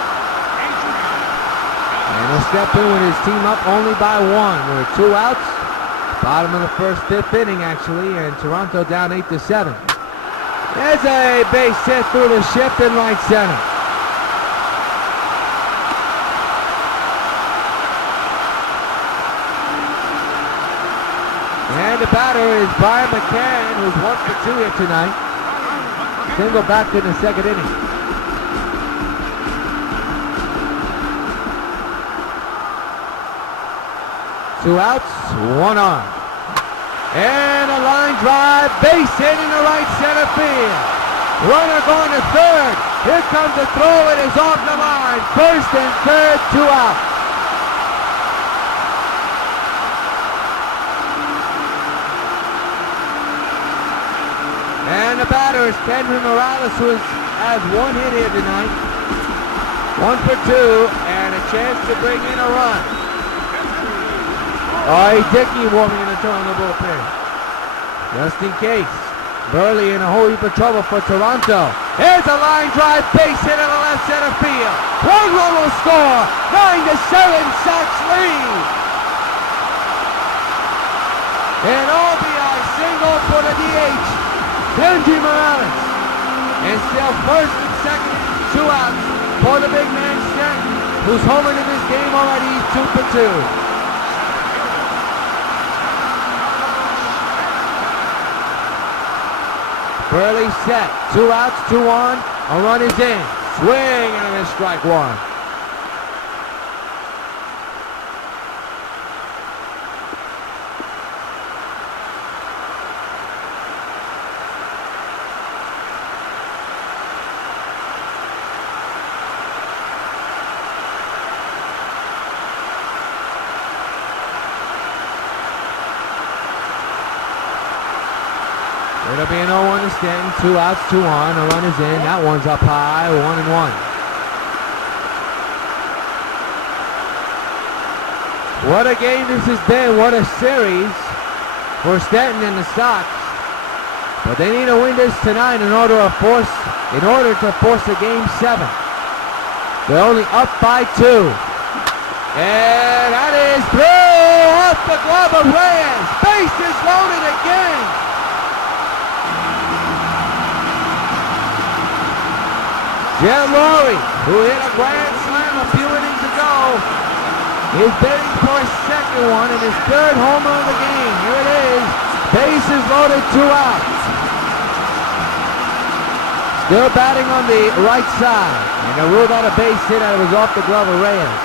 And he'll step in with his team up only by 1. We're 2 outs. Bottom of the first, 5th inning actually, and Toronto down 8-7. There's a base hit through the shift in right center. And the batter is Brian McCann, who's 1 for 2 here tonight. Single back in the second inning. Two outs, 1 on. And a line drive, base hit in the right center field. Runner going to third. Here comes the throw, it is off the line. First and third, 2 out. And the batter is Kendry Morales, who has 1 hit here tonight. 1 for 2, and a chance to bring in a run. Dickey warming in the Toronto bullpen. Just in case. Burley in a whole heap of trouble for Toronto. Here's a line drive, base hit in the left center field. 1 run will score. 9-7, Sox lead. An RBI single for the DH. Kendry Morales. And still first and second, 2 outs for the big man Stanton, who's homered in this game already. He's 2 for 2. Burley set, 2 outs, 2 on, a run is in. Swing and a miss, strike 1. It'll be an 0-1 to Stanton, 2 outs, 2 on, a run is in, that one's up high, 1-1. What a game this has been, what a series for Stanton and the Sox. But they need to win this tonight in order to force a game 7. They're only up by 2. And that is through off the glove of Reyes. Bases loaded again. LOWRIE, who hit a grand slam a few innings ago, is bidding for his second one and his 3rd homer of the game. Here it is. Bases loaded, 2 outs. Still batting on the right side. And they ruled out a base hit that was off the glove of Reyes.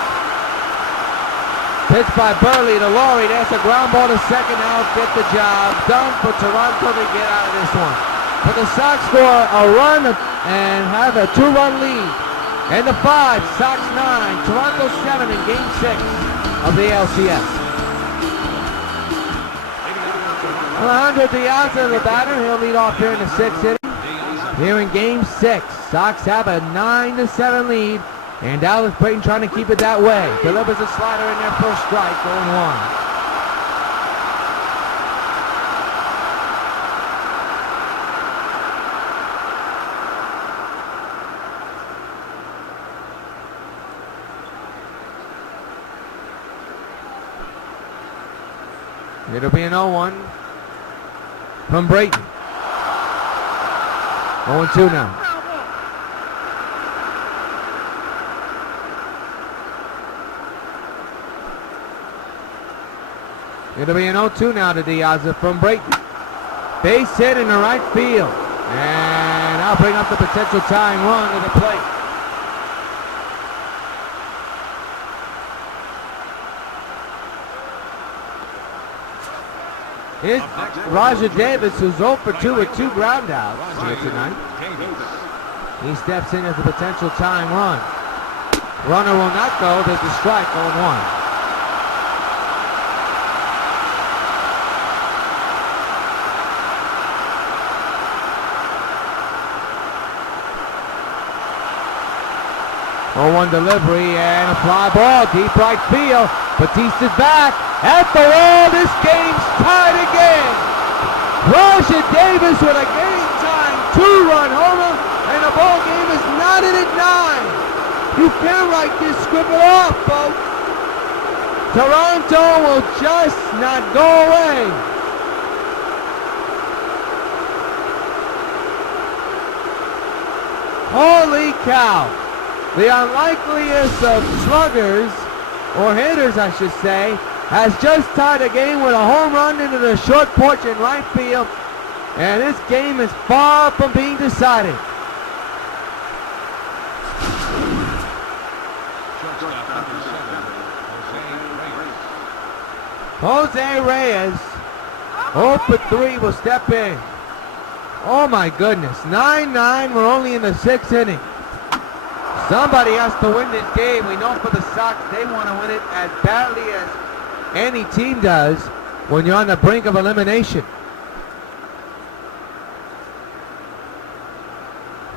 Pitch by Burley to LOWRIE. That's a ground ball to second out. Get the job done for Toronto to get out of this one. But the Sox score a run and have a 2-run lead. And the 5, Sox 9, Toronto 7 in Game 6 of the ALCS. Alejandro Diaz is the batter. He'll lead off here in the 6th inning. Here in Game 6, Sox have a 9-7 lead, and Dallas Creighton trying to keep it that way. Delivers a slider in there for a strike, 0-1. It'll be an 0-1 from Brayton. 0-2 now. It'll be an 0-2 now to Diaz from Brayton. Base hit in the right field. And I'll bring up the potential tying run to the plate. Here's Rajai Davis, who's 0 for 2 with 2 groundouts here tonight. He steps in as the potential tying run. Runner will not go. There's a strike, 0-1. One delivery and a fly ball, deep right field. Bautista's back at the wall. This game's tied again. Rajai Davis with a game-time 2-run homer, and the ball game is knotted at 9. You can't write this script off, folks. Toronto will just not go away. Holy cow. The unlikeliest of sluggers, or hitters I should say, has just tied a game with a home run into the short porch in right field, and this game is far from being decided. Jose Reyes, 0 for 3, will step in. Oh my goodness, 9-9, we're only in the 6th inning. Somebody has to win this game. We know for the Sox, they want to win it as badly as any team does when you're on the brink of elimination.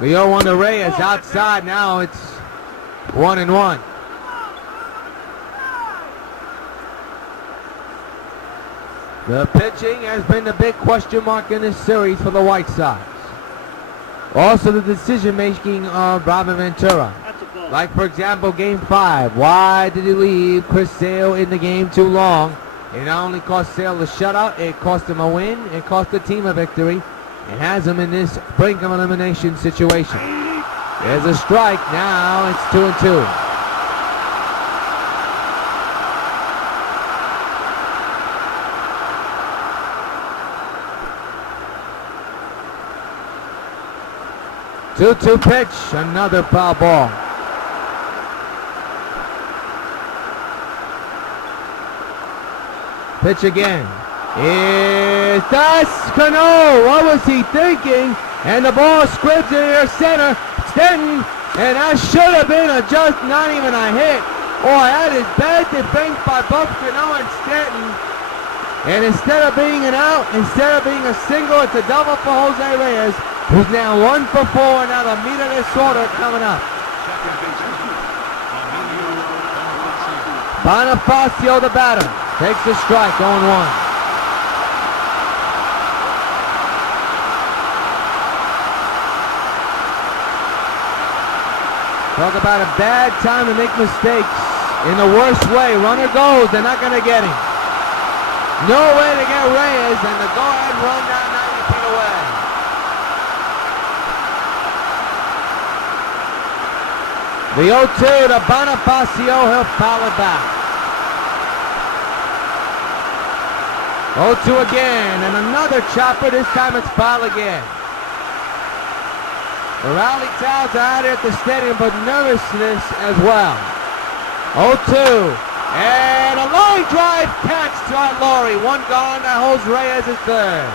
The 0-1 to Reyes outside. Now it's 1-1. The pitching has been the big question mark in this series for the White Sox. Also the decision making of Robin Ventura. Like for example, Game 5. Why did he leave Chris Sale in the game too long? It not only cost Sale a shutout, it cost him a win, it cost the team a victory. It has him in this brink of elimination situation. There's a strike, now it's 2-2. Two-two pitch, another foul ball. Pitch again. That's CANO. What was he thinking? And the ball squibs in near center. Stanton, and that should have been just not even a hit. Oh, that is bad defense by both CANO and Stanton. And instead of being an out, instead of being a single, it's a double for Jose Reyes, who's now 1 for 4, and now the meat of this order coming up. Bonifacio, the batter, takes the strike, 0-1. Talk about a bad time to make mistakes in the worst way. Runner goes, they're not going to get him. No way to get Reyes, and the go-ahead run down 90 feet away. The 0-2 to Bonifacio, he'll foul it back. 0-2 again, and another chopper, this time it's foul again. The rally towels are out here at the stadium, but nervousness as well. 0-2, and a line drive catch to LOWRIE. One gone, that holds Reyes at third.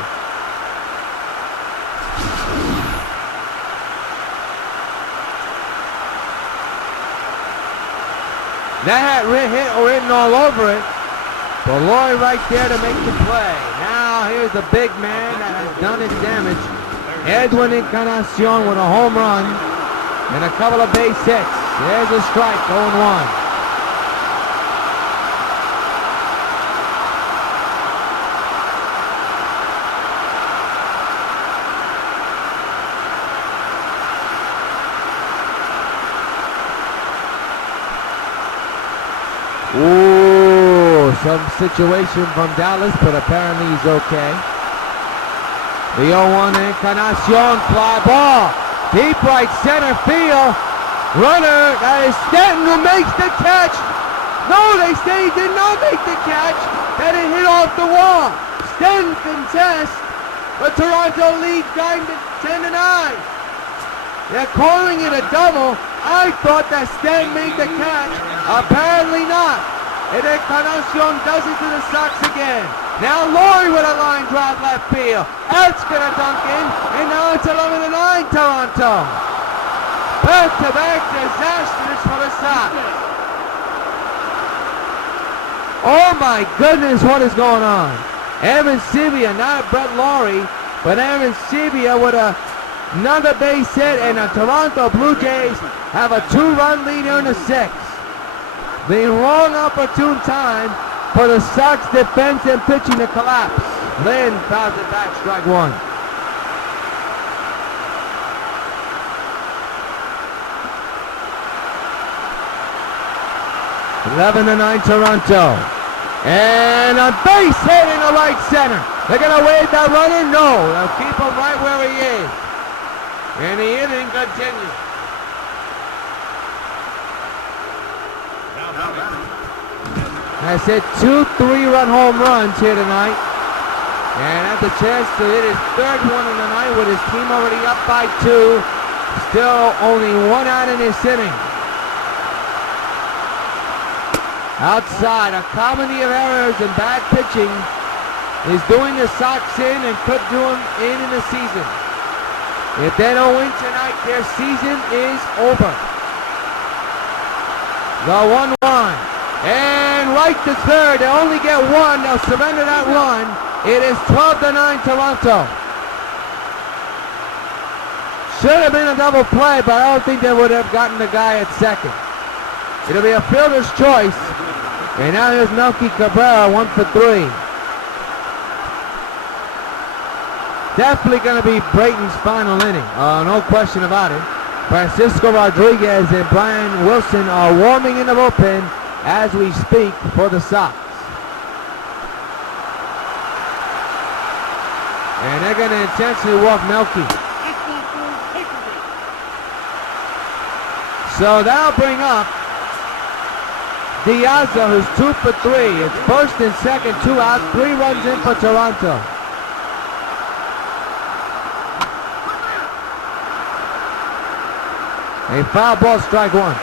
That had hit written all over it. But LOWRIE right there to make the play. Now now here's the big man that has done his damage. EDWIN ENCARNACION with a home run and a couple of base hits. There's a strike, 0-1. Ooh, some situation from Dallas, but apparently he's okay. The 0-1 Encarnacion, fly ball, deep right center field. Runner, that is Stanton who makes the catch. No, they say he did not make the catch. That it hit off the wall. Stanton contests, but Toronto leads 10-9. They're calling it a double. I thought that Stanton made the catch. Apparently not. And Encarnacion does it to the Sox again. Now LOWRIE with a line drive left field. That's gonna dunk in. And now it's 11-9 Toronto. Back-to-back disasters for the Sox. Oh my goodness, what is going on? Evan Sebia, not Brett LOWRIE, but Evan Sebia with another base hit, and the Toronto Blue Jays have a 2-run lead here in the 6th. The wrong opportune time for the Sox defense and pitching to collapse. Lynn fouls it back, strike 1. (11-9) Toronto. And a base hit in the right center. They're gonna wave that runner? No, they'll keep him right where he is. And the inning continues. I said 2 3-run home runs here tonight. And has a chance to hit his 3rd one of the night with his team already up by 2. Still only 1 out in this inning. Outside, a comedy of errors and bad pitching is doing the Sox in and could do them in the season. If they don't win tonight, their season is over. The 1-1. And right to third. They only get 1. They'll surrender that run. It is 12-9 Toronto. Should have been a double play, but I don't think they would have gotten the guy at second. It'll be a fielder's choice. And now here's MELKY CABRERA, 1 for 3. Definitely going to be Brayton's final inning. No question about it. Francisco Rodriguez and Brian Wilson are warming in the bullpen as we speak for the Sox. And they're going to intentionally walk MELKY. So that'll bring up Diaza, who's 2 for 3. It's first and second, 2 outs, 3 runs in for Toronto. A foul ball, strike 1.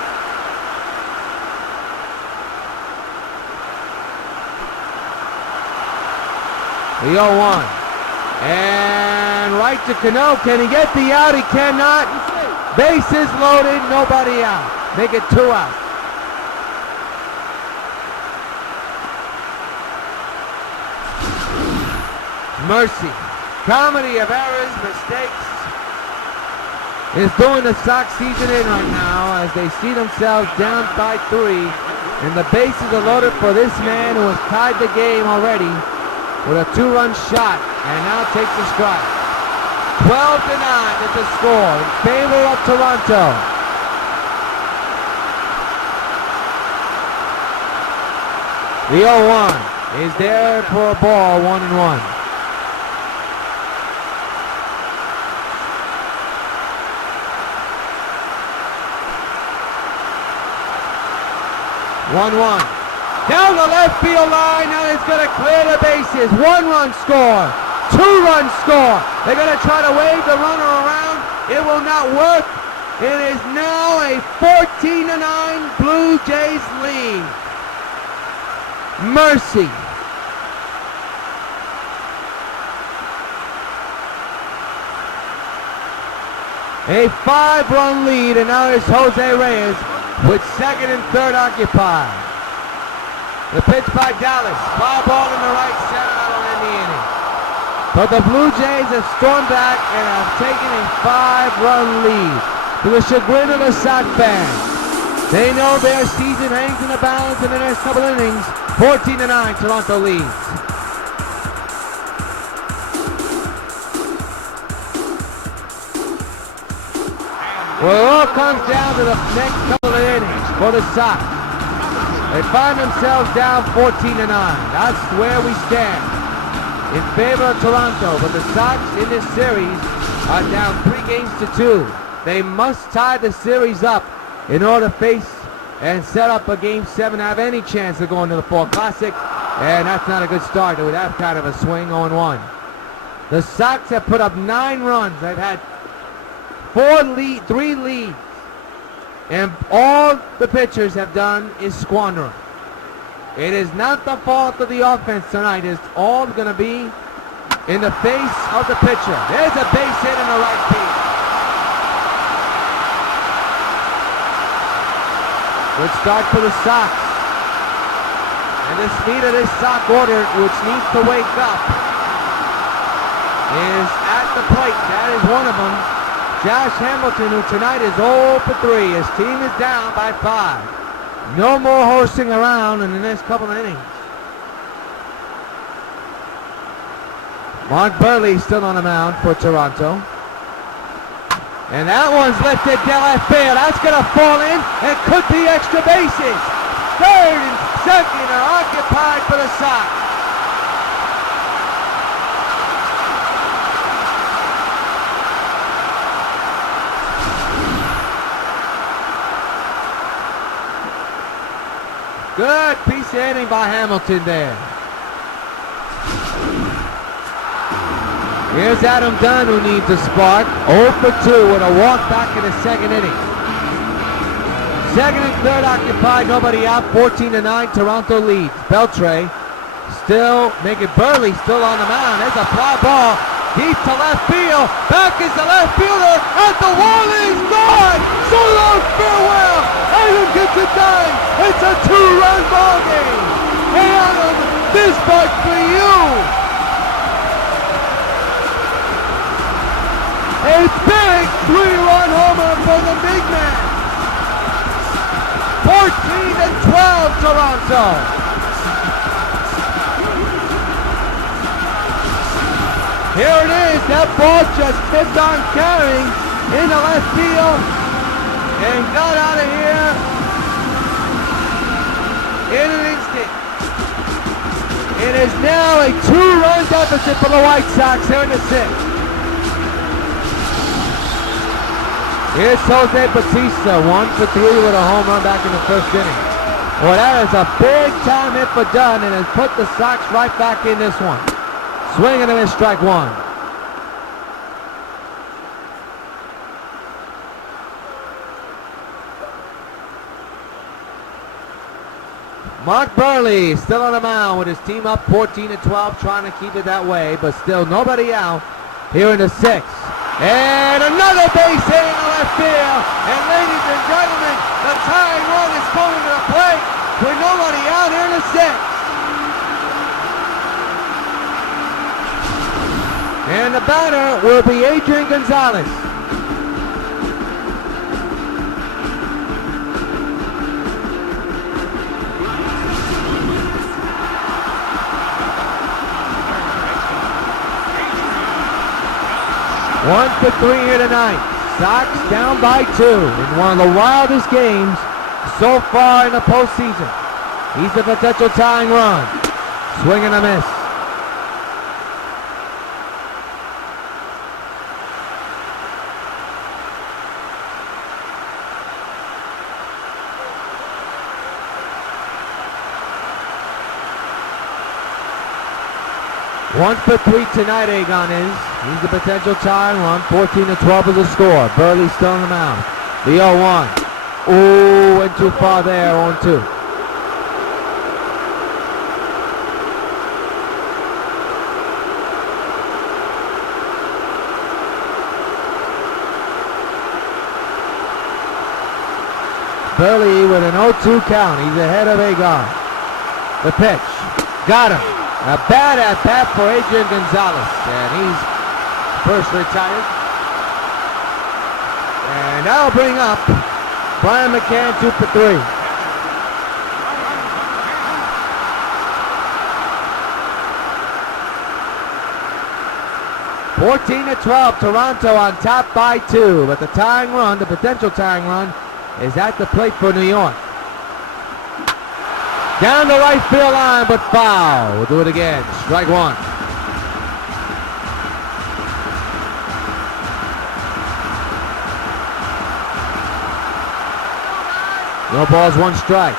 The 0-1. And right to CANO. Can he get the out? He cannot. Bases loaded, nobody out. Make it 2 out. Mercy. Comedy of errors, mistakes is doing the Sox season in right now as they see themselves down by 3. And the bases are loaded for this man who has tied the game already with a 2-run shot. And now takes a strike. 12-9 is the score in favor of Toronto. The 0-1 is there for a ball, 1-1. Down the left field line, now it's going to clear the bases. 1-run score, 2-run score. They're going to try to wave the runner around. It will not work. It is now a 14-9 Blue Jays lead. Mercy. A 5-run lead, and now it's Jose Reyes with second and third occupied. The pitch by Dallas. Fly ball in the right center. That'll end the inning. But the Blue Jays have stormed back and have taken a 5-run lead to the chagrin of the Sox fans. They know their season hangs in the balance in the next couple innings. 14-9, Toronto leads. Well, it all comes down to the next couple of innings for the Sox. They find themselves down 14-9. That's where we stand in favor of Toronto. But the Sox in this series are down 3-2. They must tie the series up in order to face and set up a Game 7, have any chance of going to the Fall Classic. And that's not a good start. It would have kind of a swing 0-1. The Sox have put up 9 runs. They've had 3 leads. And all the pitchers have done is squander them. It is not the fault of the offense tonight. It's all going to be in the face of the pitcher. There's a base hit in the right field. Good start for the Sox. And the speed of this Sox order, which needs to wake up, is at the plate. That is one of them. Josh Hamilton, who tonight is 0 for 3. His team is down by 5. No more horsing around in the next couple of innings. Mark Burley still on the mound for Toronto. And that one's lifted to left field. That's going to fall in. It could be extra bases. Third and second are occupied for the Sox. Good piece of hitting by Hamilton there. Here's Adam Dunn, who needs a spark. 0 for 2 with a walk back in the second inning. Second and third occupied, nobody out. 14-9, Toronto leads. Beltre still making Burley still on the mound. There's a fly ball deep to left field. Back is the left fielder at the wall. Is gone. So long, farewell. Adam gets it done. It's a 2-run ball game. Hey Adam, this part's for you. A big 3-run homer for the big man. 14-12 Toronto. Here it is. That ball just tipped on carrying in the left field and got out of here in an instant. It is now a 2-run deficit for the White Sox here in the 6th. Here's Jose Bautista, 1 for 3 with a home run back in the first inning. Well, that is a big time hit for Dunn and has put the Sox right back in this one. Swing and a miss, strike 1. Mark Burley still on the mound with his team up 14-12, trying to keep it that way, but still nobody out here in the 6th. And another base hit in the left field. And ladies and gentlemen, the tying run is going to the plate with nobody out here in the 6th. And the batter will be Adrian Gonzalez. One for 3 here tonight. Sox down by 2 in one of the wildest games so far in the postseason. He's a potential tying run. Swing and a miss. One for 3 tonight, Agon is. He's the potential tying run. 14-12 is the score. Burley still on the mound. The 0-1. Ooh, went too far there. 0-2. Burley with an 0-2 count. He's ahead of Agon. The pitch. Got him. A bad at bat for Adrian Gonzalez, and he's first retired. And that'll bring up Brian McCann 2 for 3. (14-12), Toronto on top by 2, but the tying run, the potential tying run, is at the plate for New York. Down the right field line, but foul. We'll do it again. Strike 1. No balls, 1 strike.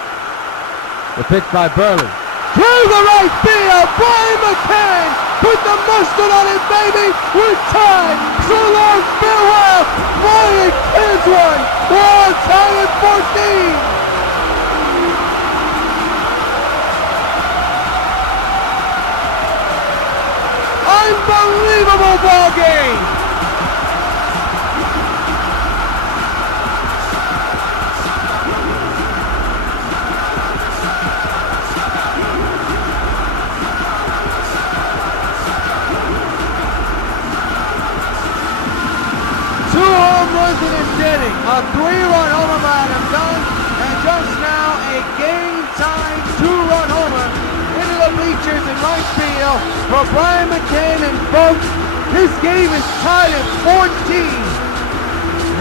The pitch by Burley. Through the right field, Brian McCann put the mustard on it, baby. We're tied. So long, farewell. Brian McCann's one. We're all tied at 14. Unbelievable ball game. In this inning, a 3-run homer by Adam Dunn, and just now a game-time 2-run homer into the bleachers in right field for Brian McCann. And folks, this game is tied at 14.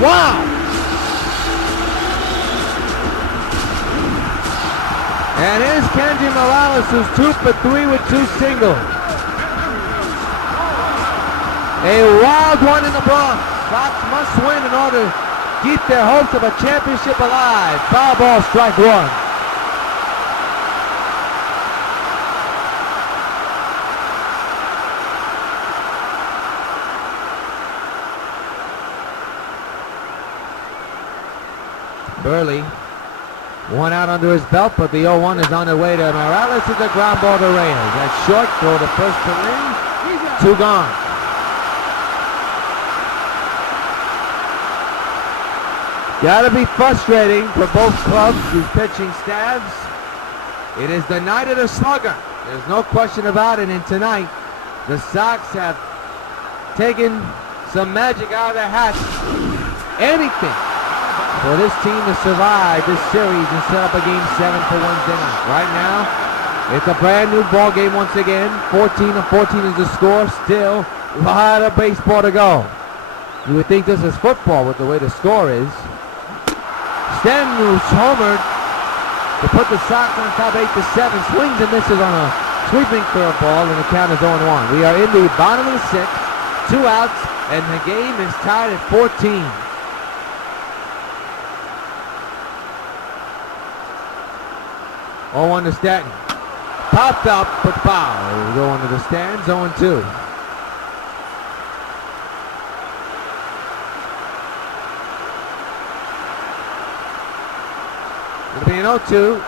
Wow! And here's Kenji Morales, who's 2 for 3 with 2 singles. A wild one in the Bronx. Sox must win in order to keep their hopes of a championship alive. Foul ball, strike 1. Burley, 1 out under his belt, but the 0-1 is on the way to Morales. It's a ground ball to Reyes. That's short, throw the first to Lee. 2 gone. Gotta be frustrating for both clubs, these pitching staffs. It is the night of the slugger. There's no question about it. And tonight, the Sox have taken some magic out of their hats. Anything for this team to survive this series and set up a game 7 for Wednesday night. Right now, it's a brand new ball game once again. 14-14 is the score. Still a lot of baseball to go. You would think this is football with the way the score is. Stanton, who's homered to put the Sox on top 8-7, swings and misses on a sweeping curveball, and the count is 0-1. We are in the bottom of the 6th, 2 outs, and the game is tied at 14. Oh, 0-1 to Stanton. Popped up, but foul. We go into the stands, 0-2. It'll be an 0-2.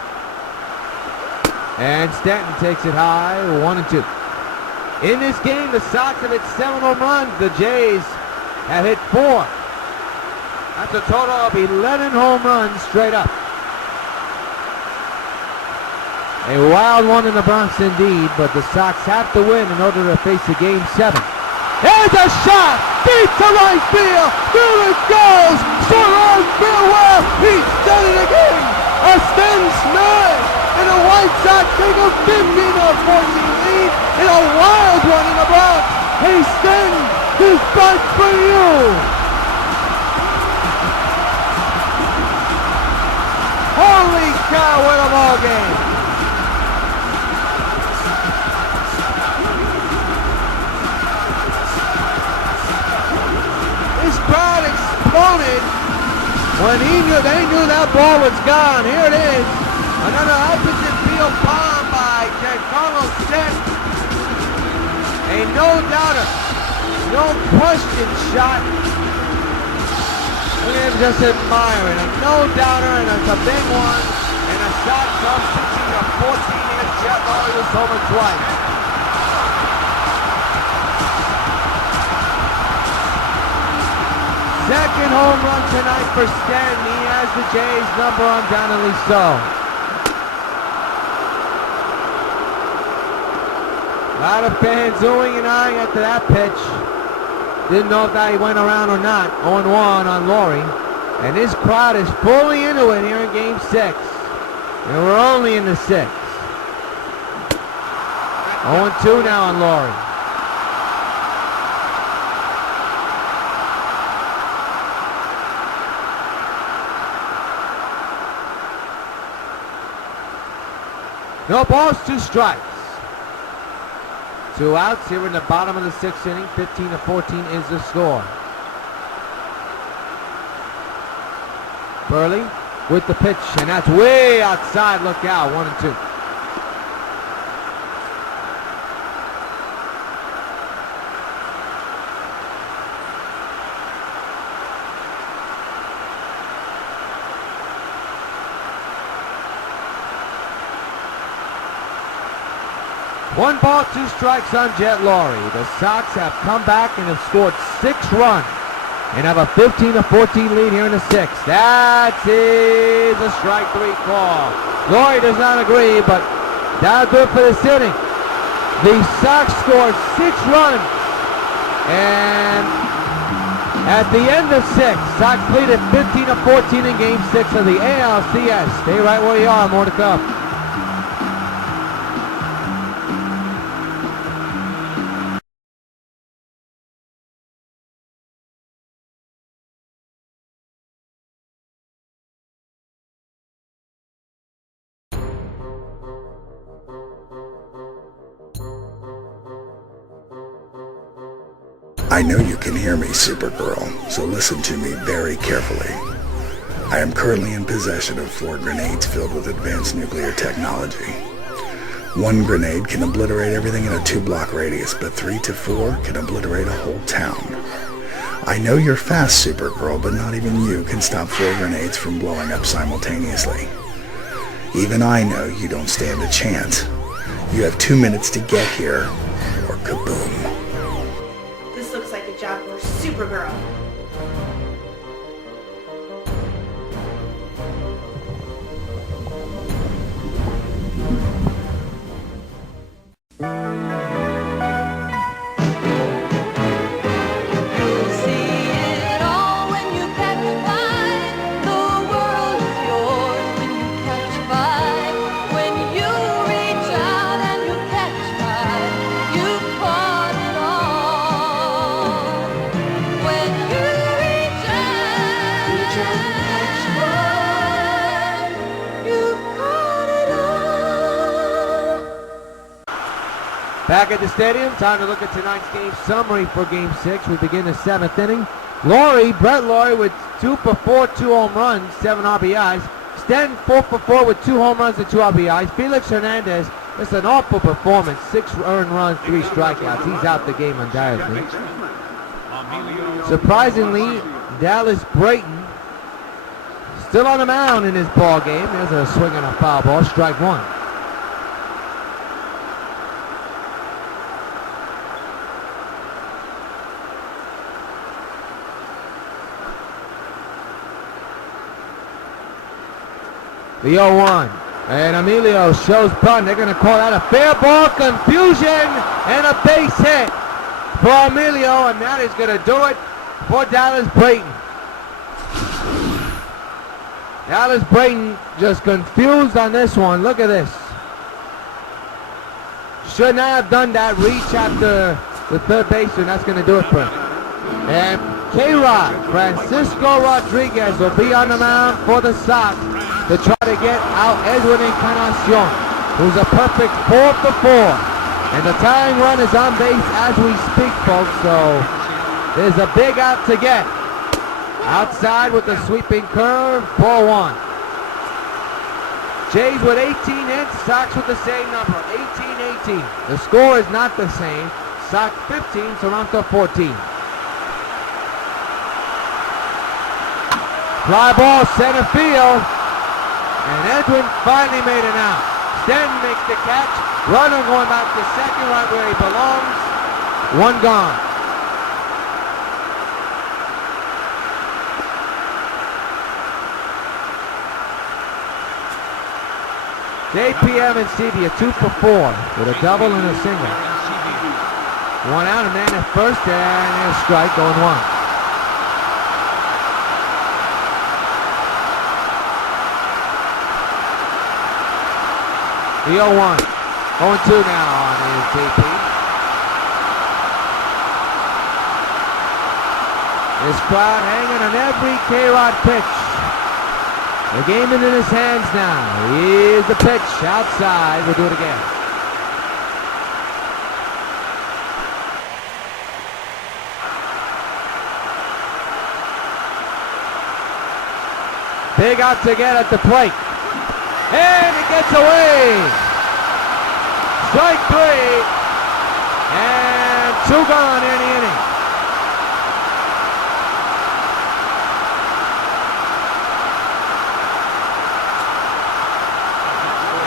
And Stanton takes it high, 1-2. In this game, the Sox have hit 7 home runs. The Jays have hit 4. That's a total of 11 home runs straight up. A wild one in the Bronx indeed, but the Sox have to win in order to face the game 7. There's a shot! Deep to right field! There it goes! So long, farewell! He's done it again! A Stanton smash! And the White Sox take a 15-14 lead in a wild one in the Bronx! Hey Stanton, this back for you! Holy cow, what a ball game! This crowd exploded when they knew that ball was gone. Here it is. Another opposite field bomb by Giancarlo Stanton. A no-doubter, no question shot. Look at him just admiring. A no-doubter, and it's a big one. And a shot comes 16-14 here. Jeff Rios homer twice. Second home run tonight for Stanton. He has the Jays number undoubtedly so. lot of fans oohing and eyeing after that pitch. Didn't know if that went around or not. 0-1 on LOWRIE. And this crowd is fully into it here in Game 6. And we're only in the 6th. 0-2 now on LOWRIE. No balls, 2 strikes. 2 outs here in the bottom of the 6th inning. 15-14 is the score. Burley with the pitch, and that's way outside. Look out, 1-2. One ball, 2 strikes on Jet LOWRIE. The Sox have come back and have scored 6 runs and have a 15-14 lead here in the 6th. That is a strike 3 call. LOWRIE does not agree, but that'll do it for this inning. The Sox scored 6 runs, and at the end of 6, Sox lead at 15-14 in Game 6 of the ALCS. Stay right where you are, more to come. I know you can hear me, Supergirl, so listen to me very carefully. I am currently in possession of 4 grenades filled with advanced nuclear technology. 1 grenade can obliterate everything in a 2-block radius, but 3 to 4 can obliterate a whole town. I know you're fast, Supergirl, but not even you can stop 4 grenades from blowing up simultaneously. Even I know you don't stand a chance. You have 2 minutes to get here, or kaboom. Looks like a job for Supergirl. Back at the stadium, time to look at tonight's game summary for Game 6. We begin the 7th inning. Brett LOWRIE with 2 for 4, 2 home runs, 7 RBIs. Stanton 4 for 4 with 2 home runs and 2 RBIs. Felix Hernandez, it's an awful performance. 6 earned runs, 3 strikeouts. He's out the game undoubtedly. Surprisingly, Dallas Brayton still on the mound in this ball game. There's a swing and a foul ball, strike 1. The 0-1, and EMILIO shows bunt. They're going to call out a fair ball, confusion, and a base hit for EMILIO, and that is going to do it for Dallas Brayton. Dallas Brayton just confused on this one. Look at this. Should not have done that. Reach after the third baseman. That's going to do it for him. And K-Rod, Francisco Rodriguez, will be on the mound for the Sox to try to get out EDWIN ENCARNACION, who's a perfect 4 for 4. And the tying run is on base as we speak, folks, so there's a big out to get. Outside with the sweeping curve, 4-1. Jays with 18 hits, Sox with the same number, 18-18. The score is not the same. Sox 15, Toronto 14. Fly ball, center field. And EDWIN finally made it out. Stanton makes the catch. Runner going back to second, right where he belongs. 1 gone. JPM and Stevie 2 for 4 with a double and a single. One out, a man at first, and a strike, 0-1. The 0-1. 0-2 now on his JP. This crowd hanging on every K-Rod pitch. The game is in his hands now. Here's the pitch outside. We'll do it again. Big out to get at the plate. And it gets away. Strike 3. And 2 gone in the inning.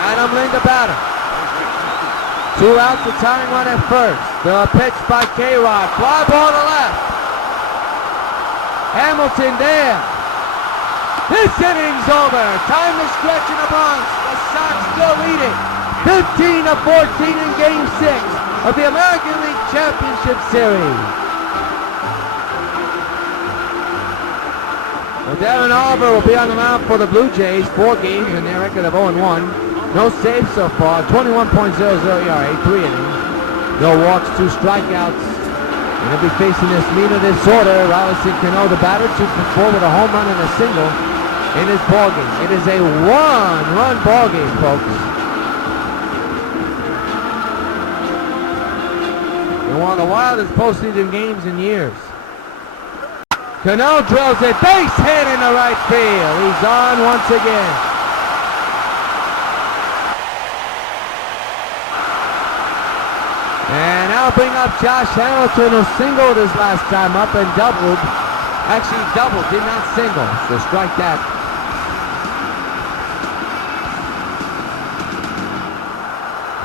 Adam Lind, the batter. 2 out, the tying run at first. The pitch by K-Rod. Fly ball to left. Hamilton there. This inning's over. Time to stretch in the Bronx. The Sox still leading. 15-14 in Game 6 of the American League Championship Series. Well, Darren Oliver will be on the mound for the Blue Jays. 4 games and their record of 0-1. No saves so far. 21.00 ERA, 3 innings. No walks, 2 strikeouts. And he'll be facing this meter disorder. Robinson Cano, the batter, 2 for 4 with a home run and a single in this ballgame. It is a 1-run ballgame, folks. And one of the wildest postseason games in years. Cano drills it, base hit in the right field. He's on once again. And now bring up Josh Hamilton, who singled his last time up and doubled. Actually doubled, did not single. So strike that.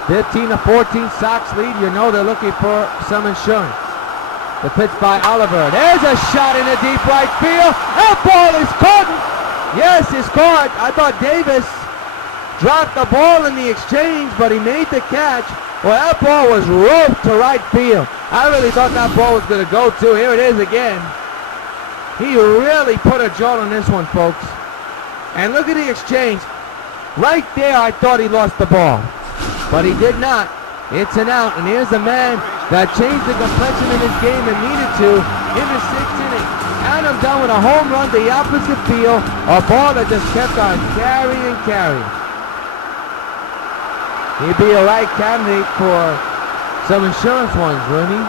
(15-14) Sox lead. You know they're looking for some insurance. The pitch by Oliver. There's a shot in the deep right field. That ball is caught. Yes, it's caught. I thought Davis dropped the ball in the exchange, but he made the catch. Well, that ball was roped to right field. I really thought that ball was going to go to. Here it is again. He really put a jolt on this one, folks. And look at the exchange. Right there, I thought he lost the ball. But he did not. It's an out. And here's the man that changed the complexion in this game and needed to in the 6th inning. Adam Dunn with a home run to the opposite field. A ball that just kept on carrying. He'd be a right candidate for some insurance ones, wouldn't he?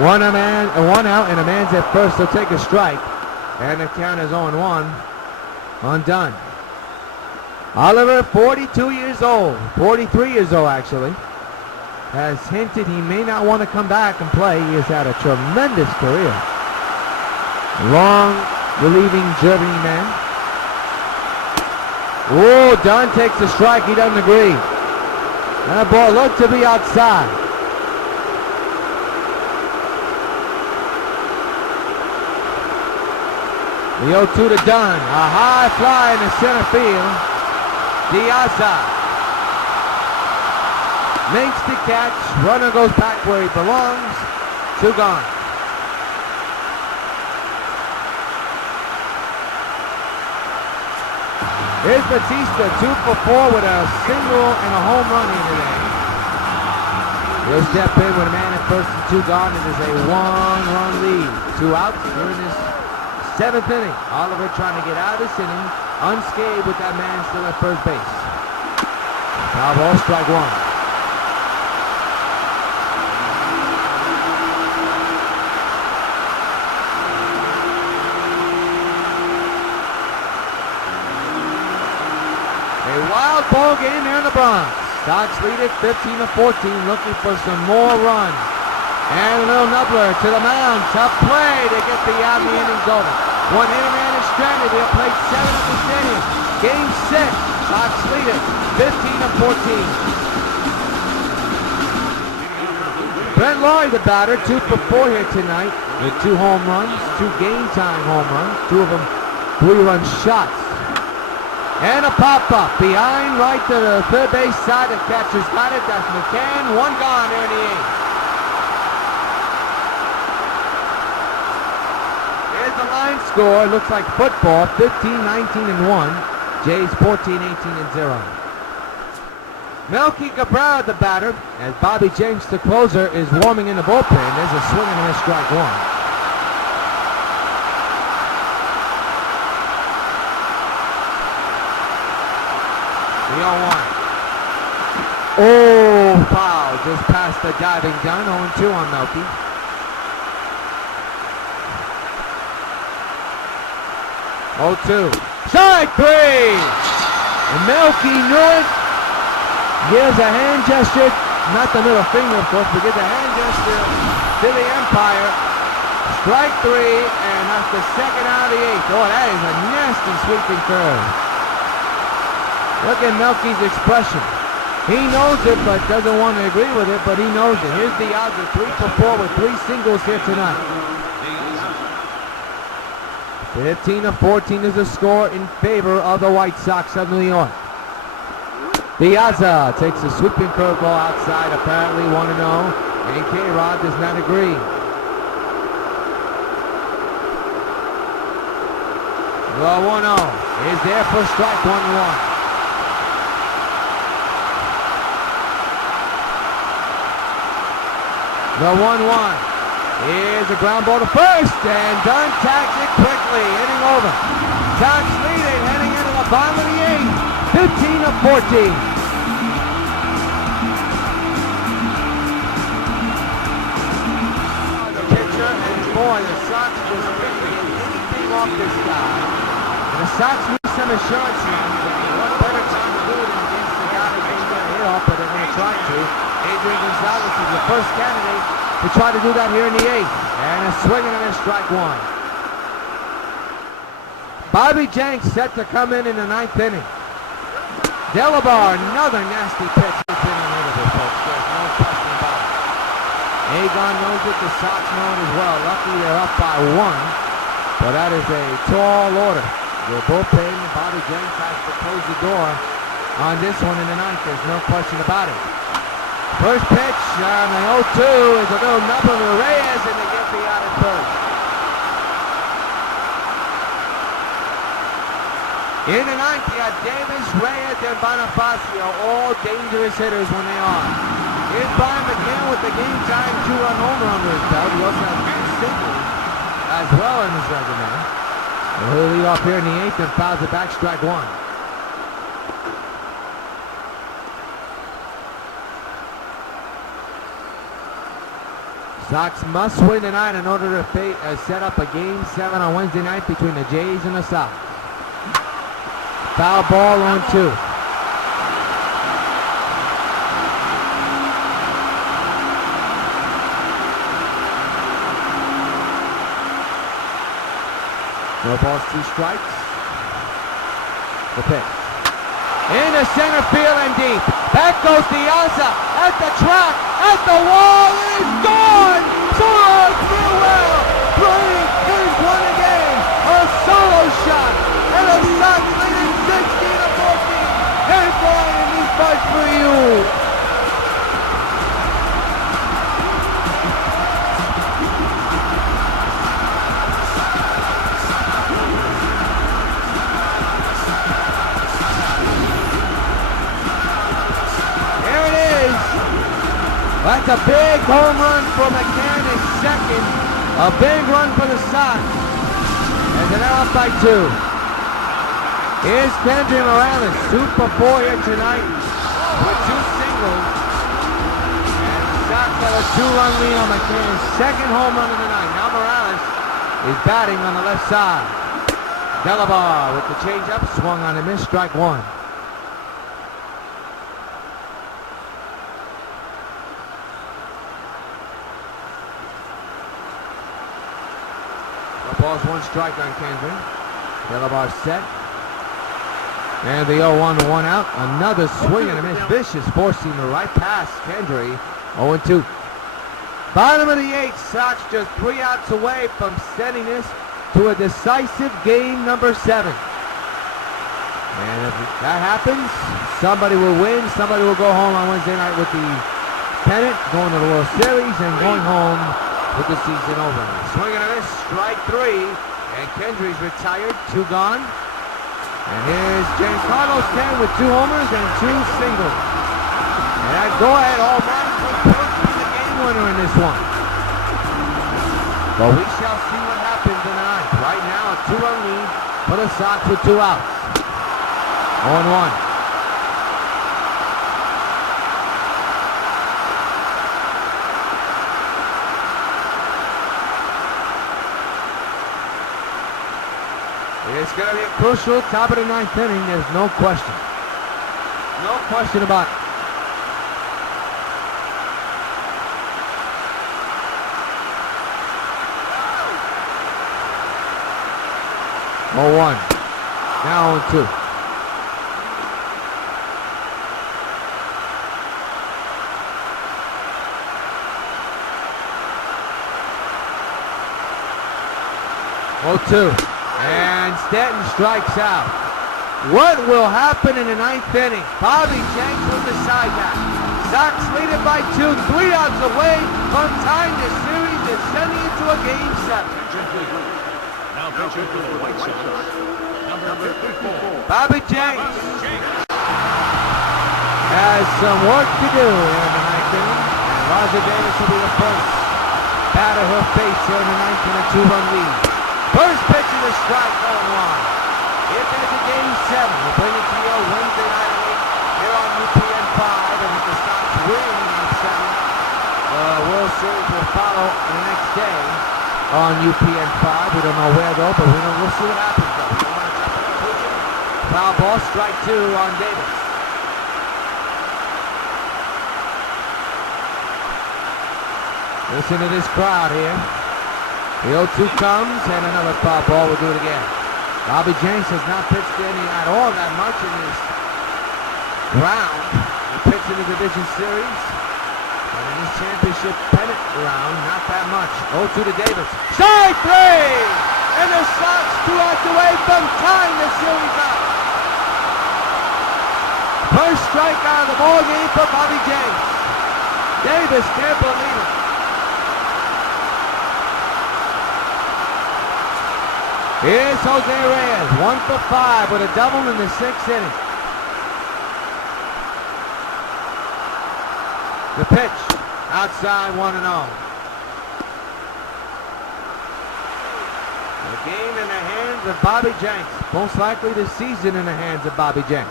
One out and a man's at first. He'll take a strike. And the count is 0-1 on Dunn. Oliver, 42 years old, 43 years old actually, has hinted he may not want to come back and play. He has had a tremendous career. Long relieving journeyman. Oh, Dunn takes the strike. He doesn't agree. That ball looked to be outside. The 0-2 to Dunn. A high fly in the center field. Diaza makes the catch. Runner goes back where he belongs. 2 gone. Here's Bautista, 2 for 4 with a single and a home run here today. He'll step in with a man at first and 2 gone. It is a 1-run lead. 2 outs here in this 7th inning. Oliver trying to get out of this inning unscathed with that man still at first base. Foul ball, strike 1. A wild ball game here in the Bronx. Sox lead it 15-14, looking for some more runs. And a little nubbler to the mound. Tough play to get the out. The inning's over. One hitter man is stranded. He'll play 7 at the stadium. Game 6. Sox lead it 15-14. Brent Lawrie, the batter, 2 for 4 here tonight with 2 home runs, 2 game-tying home runs, 2 of them 3-run shots. And a pop-up behind right to the third base side. The catcher's got it. That's McCann. 1 gone there in the 8th. line score looks like football, 15-19-1. Jays 14-18-0. Melky Cabrera, the batter, as Bobby James, the closer, is warming in the bullpen. There's a swing and a miss, strike one. The 0-1. Oh, foul just past the diving gun. 0-2 on Melky. Oh, 2. Strike 3! And Melky knew it. Gives a hand gesture, not the middle finger, of course, but gives a hand gesture to the umpire. Strike 3, and that's the second out of the 8th. Oh, that is a nasty sweeping curve. Look at Melky's expression. He knows it, but doesn't want to agree with it, but he knows it. Here's the odds of 3 for 4 with 3 singles here tonight. 15-14 is the score in favor of the White Sox of New York. Piazza takes a sweeping curveball outside, apparently 1-0, and K-Rod does not agree. The 1-0 is there for strike 1-1. The 1-1 is a ground ball to first, and Dunn tags it quickly, hitting over. Sox lead it, heading into the bottom of the 8th, 15-14. The pitcher, and boy, the Sox just couldn't get anything off this guy. And the Sox need some assurance now. What better time to do it than against the guy who's going to hit off, but they're going to try to. Adrian Gonzalez is the first candidate to try to do that here in the 8th. And a swing and a miss, strike 1. Bobby Jenks set to come in the 9th inning. Delabar, another nasty pitch. He's been unhittable, folks. There's no question about it. Agon knows it. The Sox know it as well. Lucky they're up by 1. But that is a tall order. The bullpen, Bobby Jenks has to close the door on this one in the 9th. There's no question about it. First pitch on the 0-2 is a little number to Reyes, and they get the out at first. In the 9th, you got Davis, Reyes, and Bonifacio, all dangerous hitters when they are. Here's Brian McCann with the game-time 2-run homer under his belt. He also has 2 singles as well in his resume. And he'll lead off here in the 8th and fouls it back, strike 1. Sox must win tonight in order to set up a Game 7 on Wednesday night between the Jays and the Sox. Foul ball on 2. No balls, 2 strikes. The pitch. Into center field and deep. Back goes Piazza at the track, at the wall, and it's gone! Soros through well. Brady is one again. A solo shot, and the Sox leading 16-14. Hey Brian, this fight for you. That's a big home run for McCann in second. A big run for the Sox. And they're now up by 2. Here's Kendry Morales, 2 for 4 here tonight with 2 singles. And the Sox have a 2-run lead on McCann's second home run of the night. Now Morales is batting on the left side. Delabar with the changeup, swung on a miss, strike 1. Ball's 1 strike on Kendry. Delabar set. And the 0-1, 1 out. Another swing and a miss. Vicious four-seamer right past Kendry. 0-2. Bottom of the 8th. Sox just 3 outs away from sending this to a decisive game number 7. And if that happens, somebody will win. Somebody will go home on Wednesday night with the pennant, going to the World Series, and going home with the season over. Swing and a miss, strike 3. And Kendry's retired, 2 gone. And here's Giancarlo stand with 2 homers and 2 singles. And that go-ahead all around could be the game winner in this one. But we shall see what happens in the ninth. Right now, a 2-run lead for the Sox with 2 outs. 0-1. It's going to be a crucial top of the 9th inning. There's no question. No question about it. Oh, 1. Now 0-2. And Stanton strikes out. What will happen in the 9th inning? Bobby Jenks with the side back. Sox lead it by 2, 3 outs away from tying the series and sending it to a game 7. Now pitching for the White Sox, number 54. Bobby Jenks has some work to do in the 9th inning. And Roger Davis will be the first batter he'll face here in the 9th in a 2-run lead. First pitch in the strike, 0-1. If there's a game 7, we'll bring it to you Wednesday night here on UPN 5. And if the Sox win game 7, the World Series will follow the next day on UPN 5. We don't know where though, but we'll see what happens though. We don't want to jump to conclusion. Foul ball, strike 2 on Davis. Listen to this crowd here. The 0-2 comes, and another foul ball. We'll do it again. Bobby Jenks has not pitched any at all that much in this round. He pitched in the division series, but in this championship pennant round, not that much. 0-2 to Davis. Strike 3! And the Sox 2 outs away from tying the series up. First strikeout of the ball game for Bobby Jenks. Davis can't believe it. Here's Jose Reyes, 1 for 5 with a double in the 6th inning. The pitch, outside 1-0. The game in the hands of Bobby Jenks. Most likely the season in the hands of Bobby Jenks.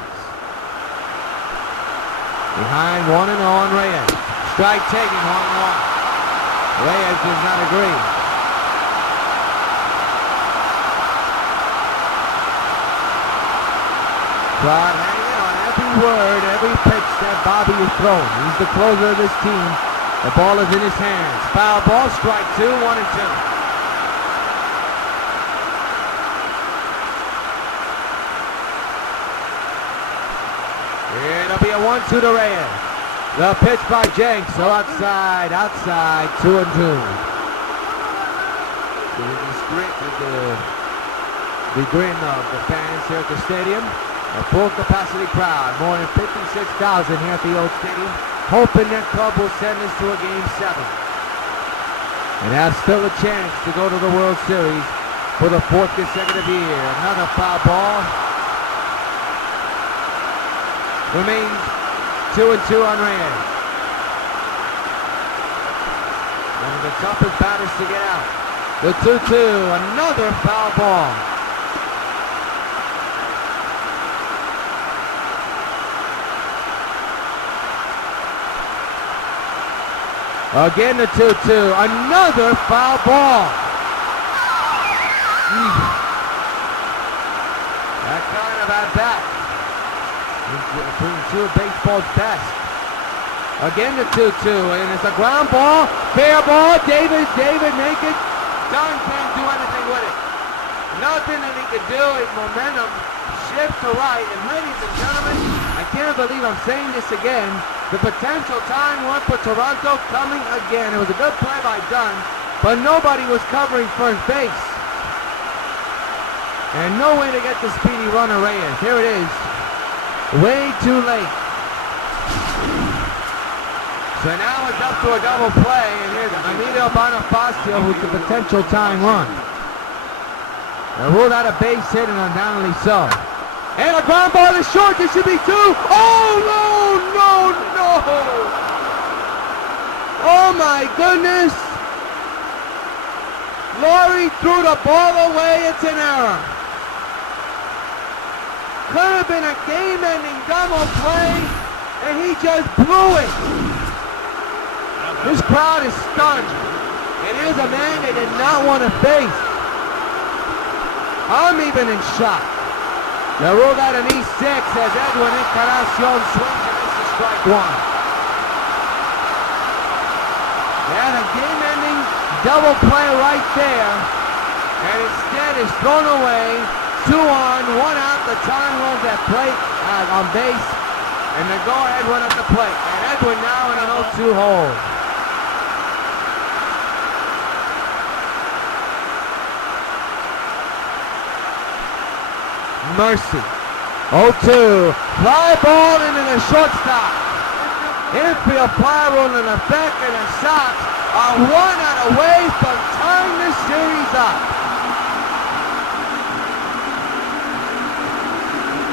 Behind 1-0 on Reyes. Strike taken, 1-1. Reyes does not agree. Crowd hanging on every word, every pitch that Bobby is throwing. He's the closer of this team. The ball is in his hands. Foul ball, strike 2, 1-2. It'll be a 1-2 to Reyes. The pitch by Jenks, so outside, 2-2. The grin of the fans here at the stadium. A full capacity crowd, more than 56,000 here at the old stadium, hoping that club will send us to a game 7. And have still a chance to go to the World Series for the 4th consecutive year. Another foul ball. Remains 2-2 on Reyes. One of the toughest batters to get out. The 2-2, another foul ball. Again the 2-2, another foul ball. That kind of at bat. Between 2 of baseball's best. Again the 2-2, and it's a ground ball, fair ball, David naked. Dunn can't do anything with it. Nothing that he could do, his momentum shift to right, and ladies and gentlemen, I can't believe I'm saying this again, the potential tying run for Toronto coming again. It was a good play by Dunn, but nobody was covering first base. And no way to get the speedy runner Reyes. Here it is. Way too late. So now it's up to a double play, and here's EMILIO BONIFACIO with the potential tying run. And ruled out a base hit and undoubtedly so. And a ground ball to short. This should be 2. Oh, no. Oh, my goodness. LOWRIE threw the ball away. It's an error. Could have been a game-ending double play, and he just blew it. This crowd is stunned. And here's a man they did not want to face. I'm even in shock. They ruled out an E6 as EDWIN ENCARNACION swings and misses strike 1. They had a game-ending double play right there, and instead is thrown away. 2 on, 1 out. The tying runs at plate on base, and the go-ahead run at the plate. And EDWIN now in an 0-2 hole. Mercy. 0-2. Fly ball into the shortstop. Infield fly rule in effect, and the Sox are 1 out away from tying this series up.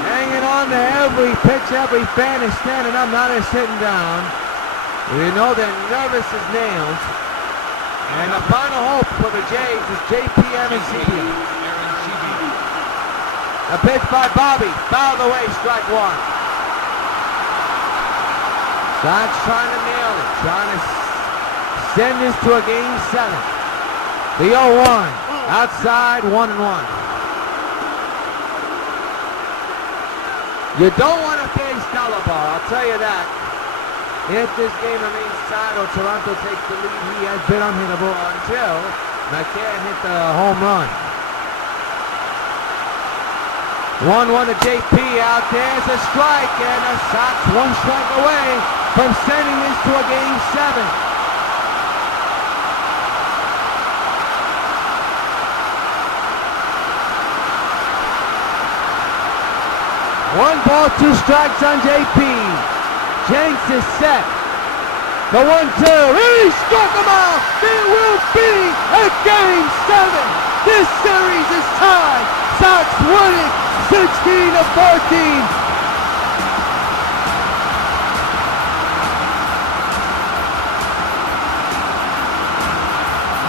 Hanging on to every pitch, every fan is standing up, not is sitting down. We know they're nervous as nails. And the final hope for the Jays is JP MCCANN. A pitch by Bobby, fouled away, strike 1. Sox trying to nail it, trying to send this to a game 7. The 0-1, outside, 1-1. You don't want to face Dalibor, I'll tell you that. If this game remains tied or Toronto takes the lead, he has been unhittable until McCann hit the home run. 1-1 to JP, out there's a strike, and the Sox 1 strike away from sending this to a game 7. One ball, 2 strikes on JP. Jenks is set. The 1-2, he struck him out. It will be a game 7. This series is tied. Sox winning 16-14.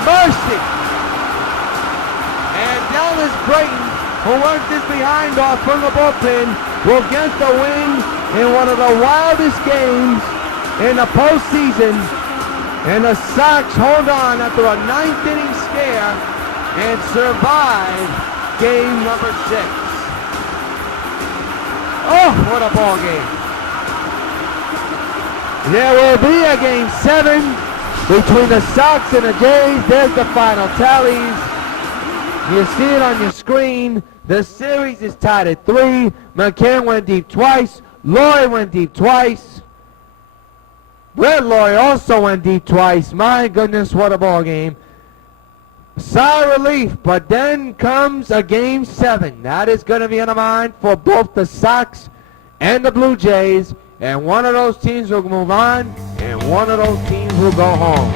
Mercy. And Dallas Brayton, who worked this behind off from the bullpen, will get the win in one of the wildest games in the postseason. And the Sox hold on after a 9th inning scare and survive game number 6. Oh, what a ball game. There will be a game 7 between the Sox and the Jays. There's the final tallies. You see it on your screen. The series is tied at 3. McCann went deep twice. LOWRIE went deep twice. Red LOWRIE also went deep twice. My goodness, what a ball game. Sigh of relief, but then comes a game 7. That is going to be on the mind for both the Sox and the Blue Jays. And one of those teams will move on, and one of those teams will go home.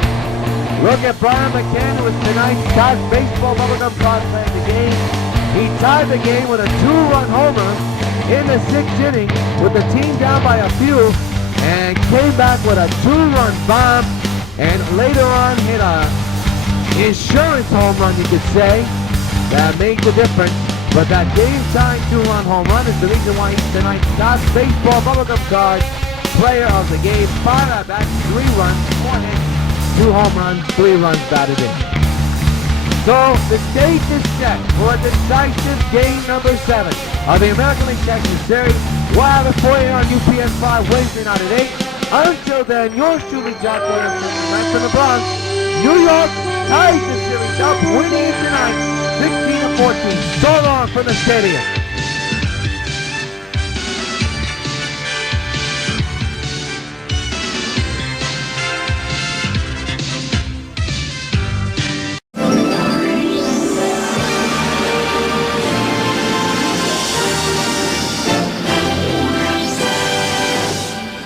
Look at Brian McCann, who was tonight's Sox baseball bubblegum card play of the game. He tied the game with a 2-run homer in the 6th inning with the team down by a few, and came back with a 2-run bomb, and later on hit a insurance home run, you could say, that made the difference. But that game-tying 2-run home run is the reason why he's tonight's Sox baseball bubblegum card player of the game. 5 at-bats, 3 runs, 4 hits, 2 home runs, 3 runs batted in. So the stage is set for a decisive game number 7 of the American League Championship Series. We'll have it for you on UPN 5 Wednesday night at 8. Until then, yours truly, John Williams, back from the Bronx, New York, ties the series up, winning it tonight, 16-14. So long from the stadium.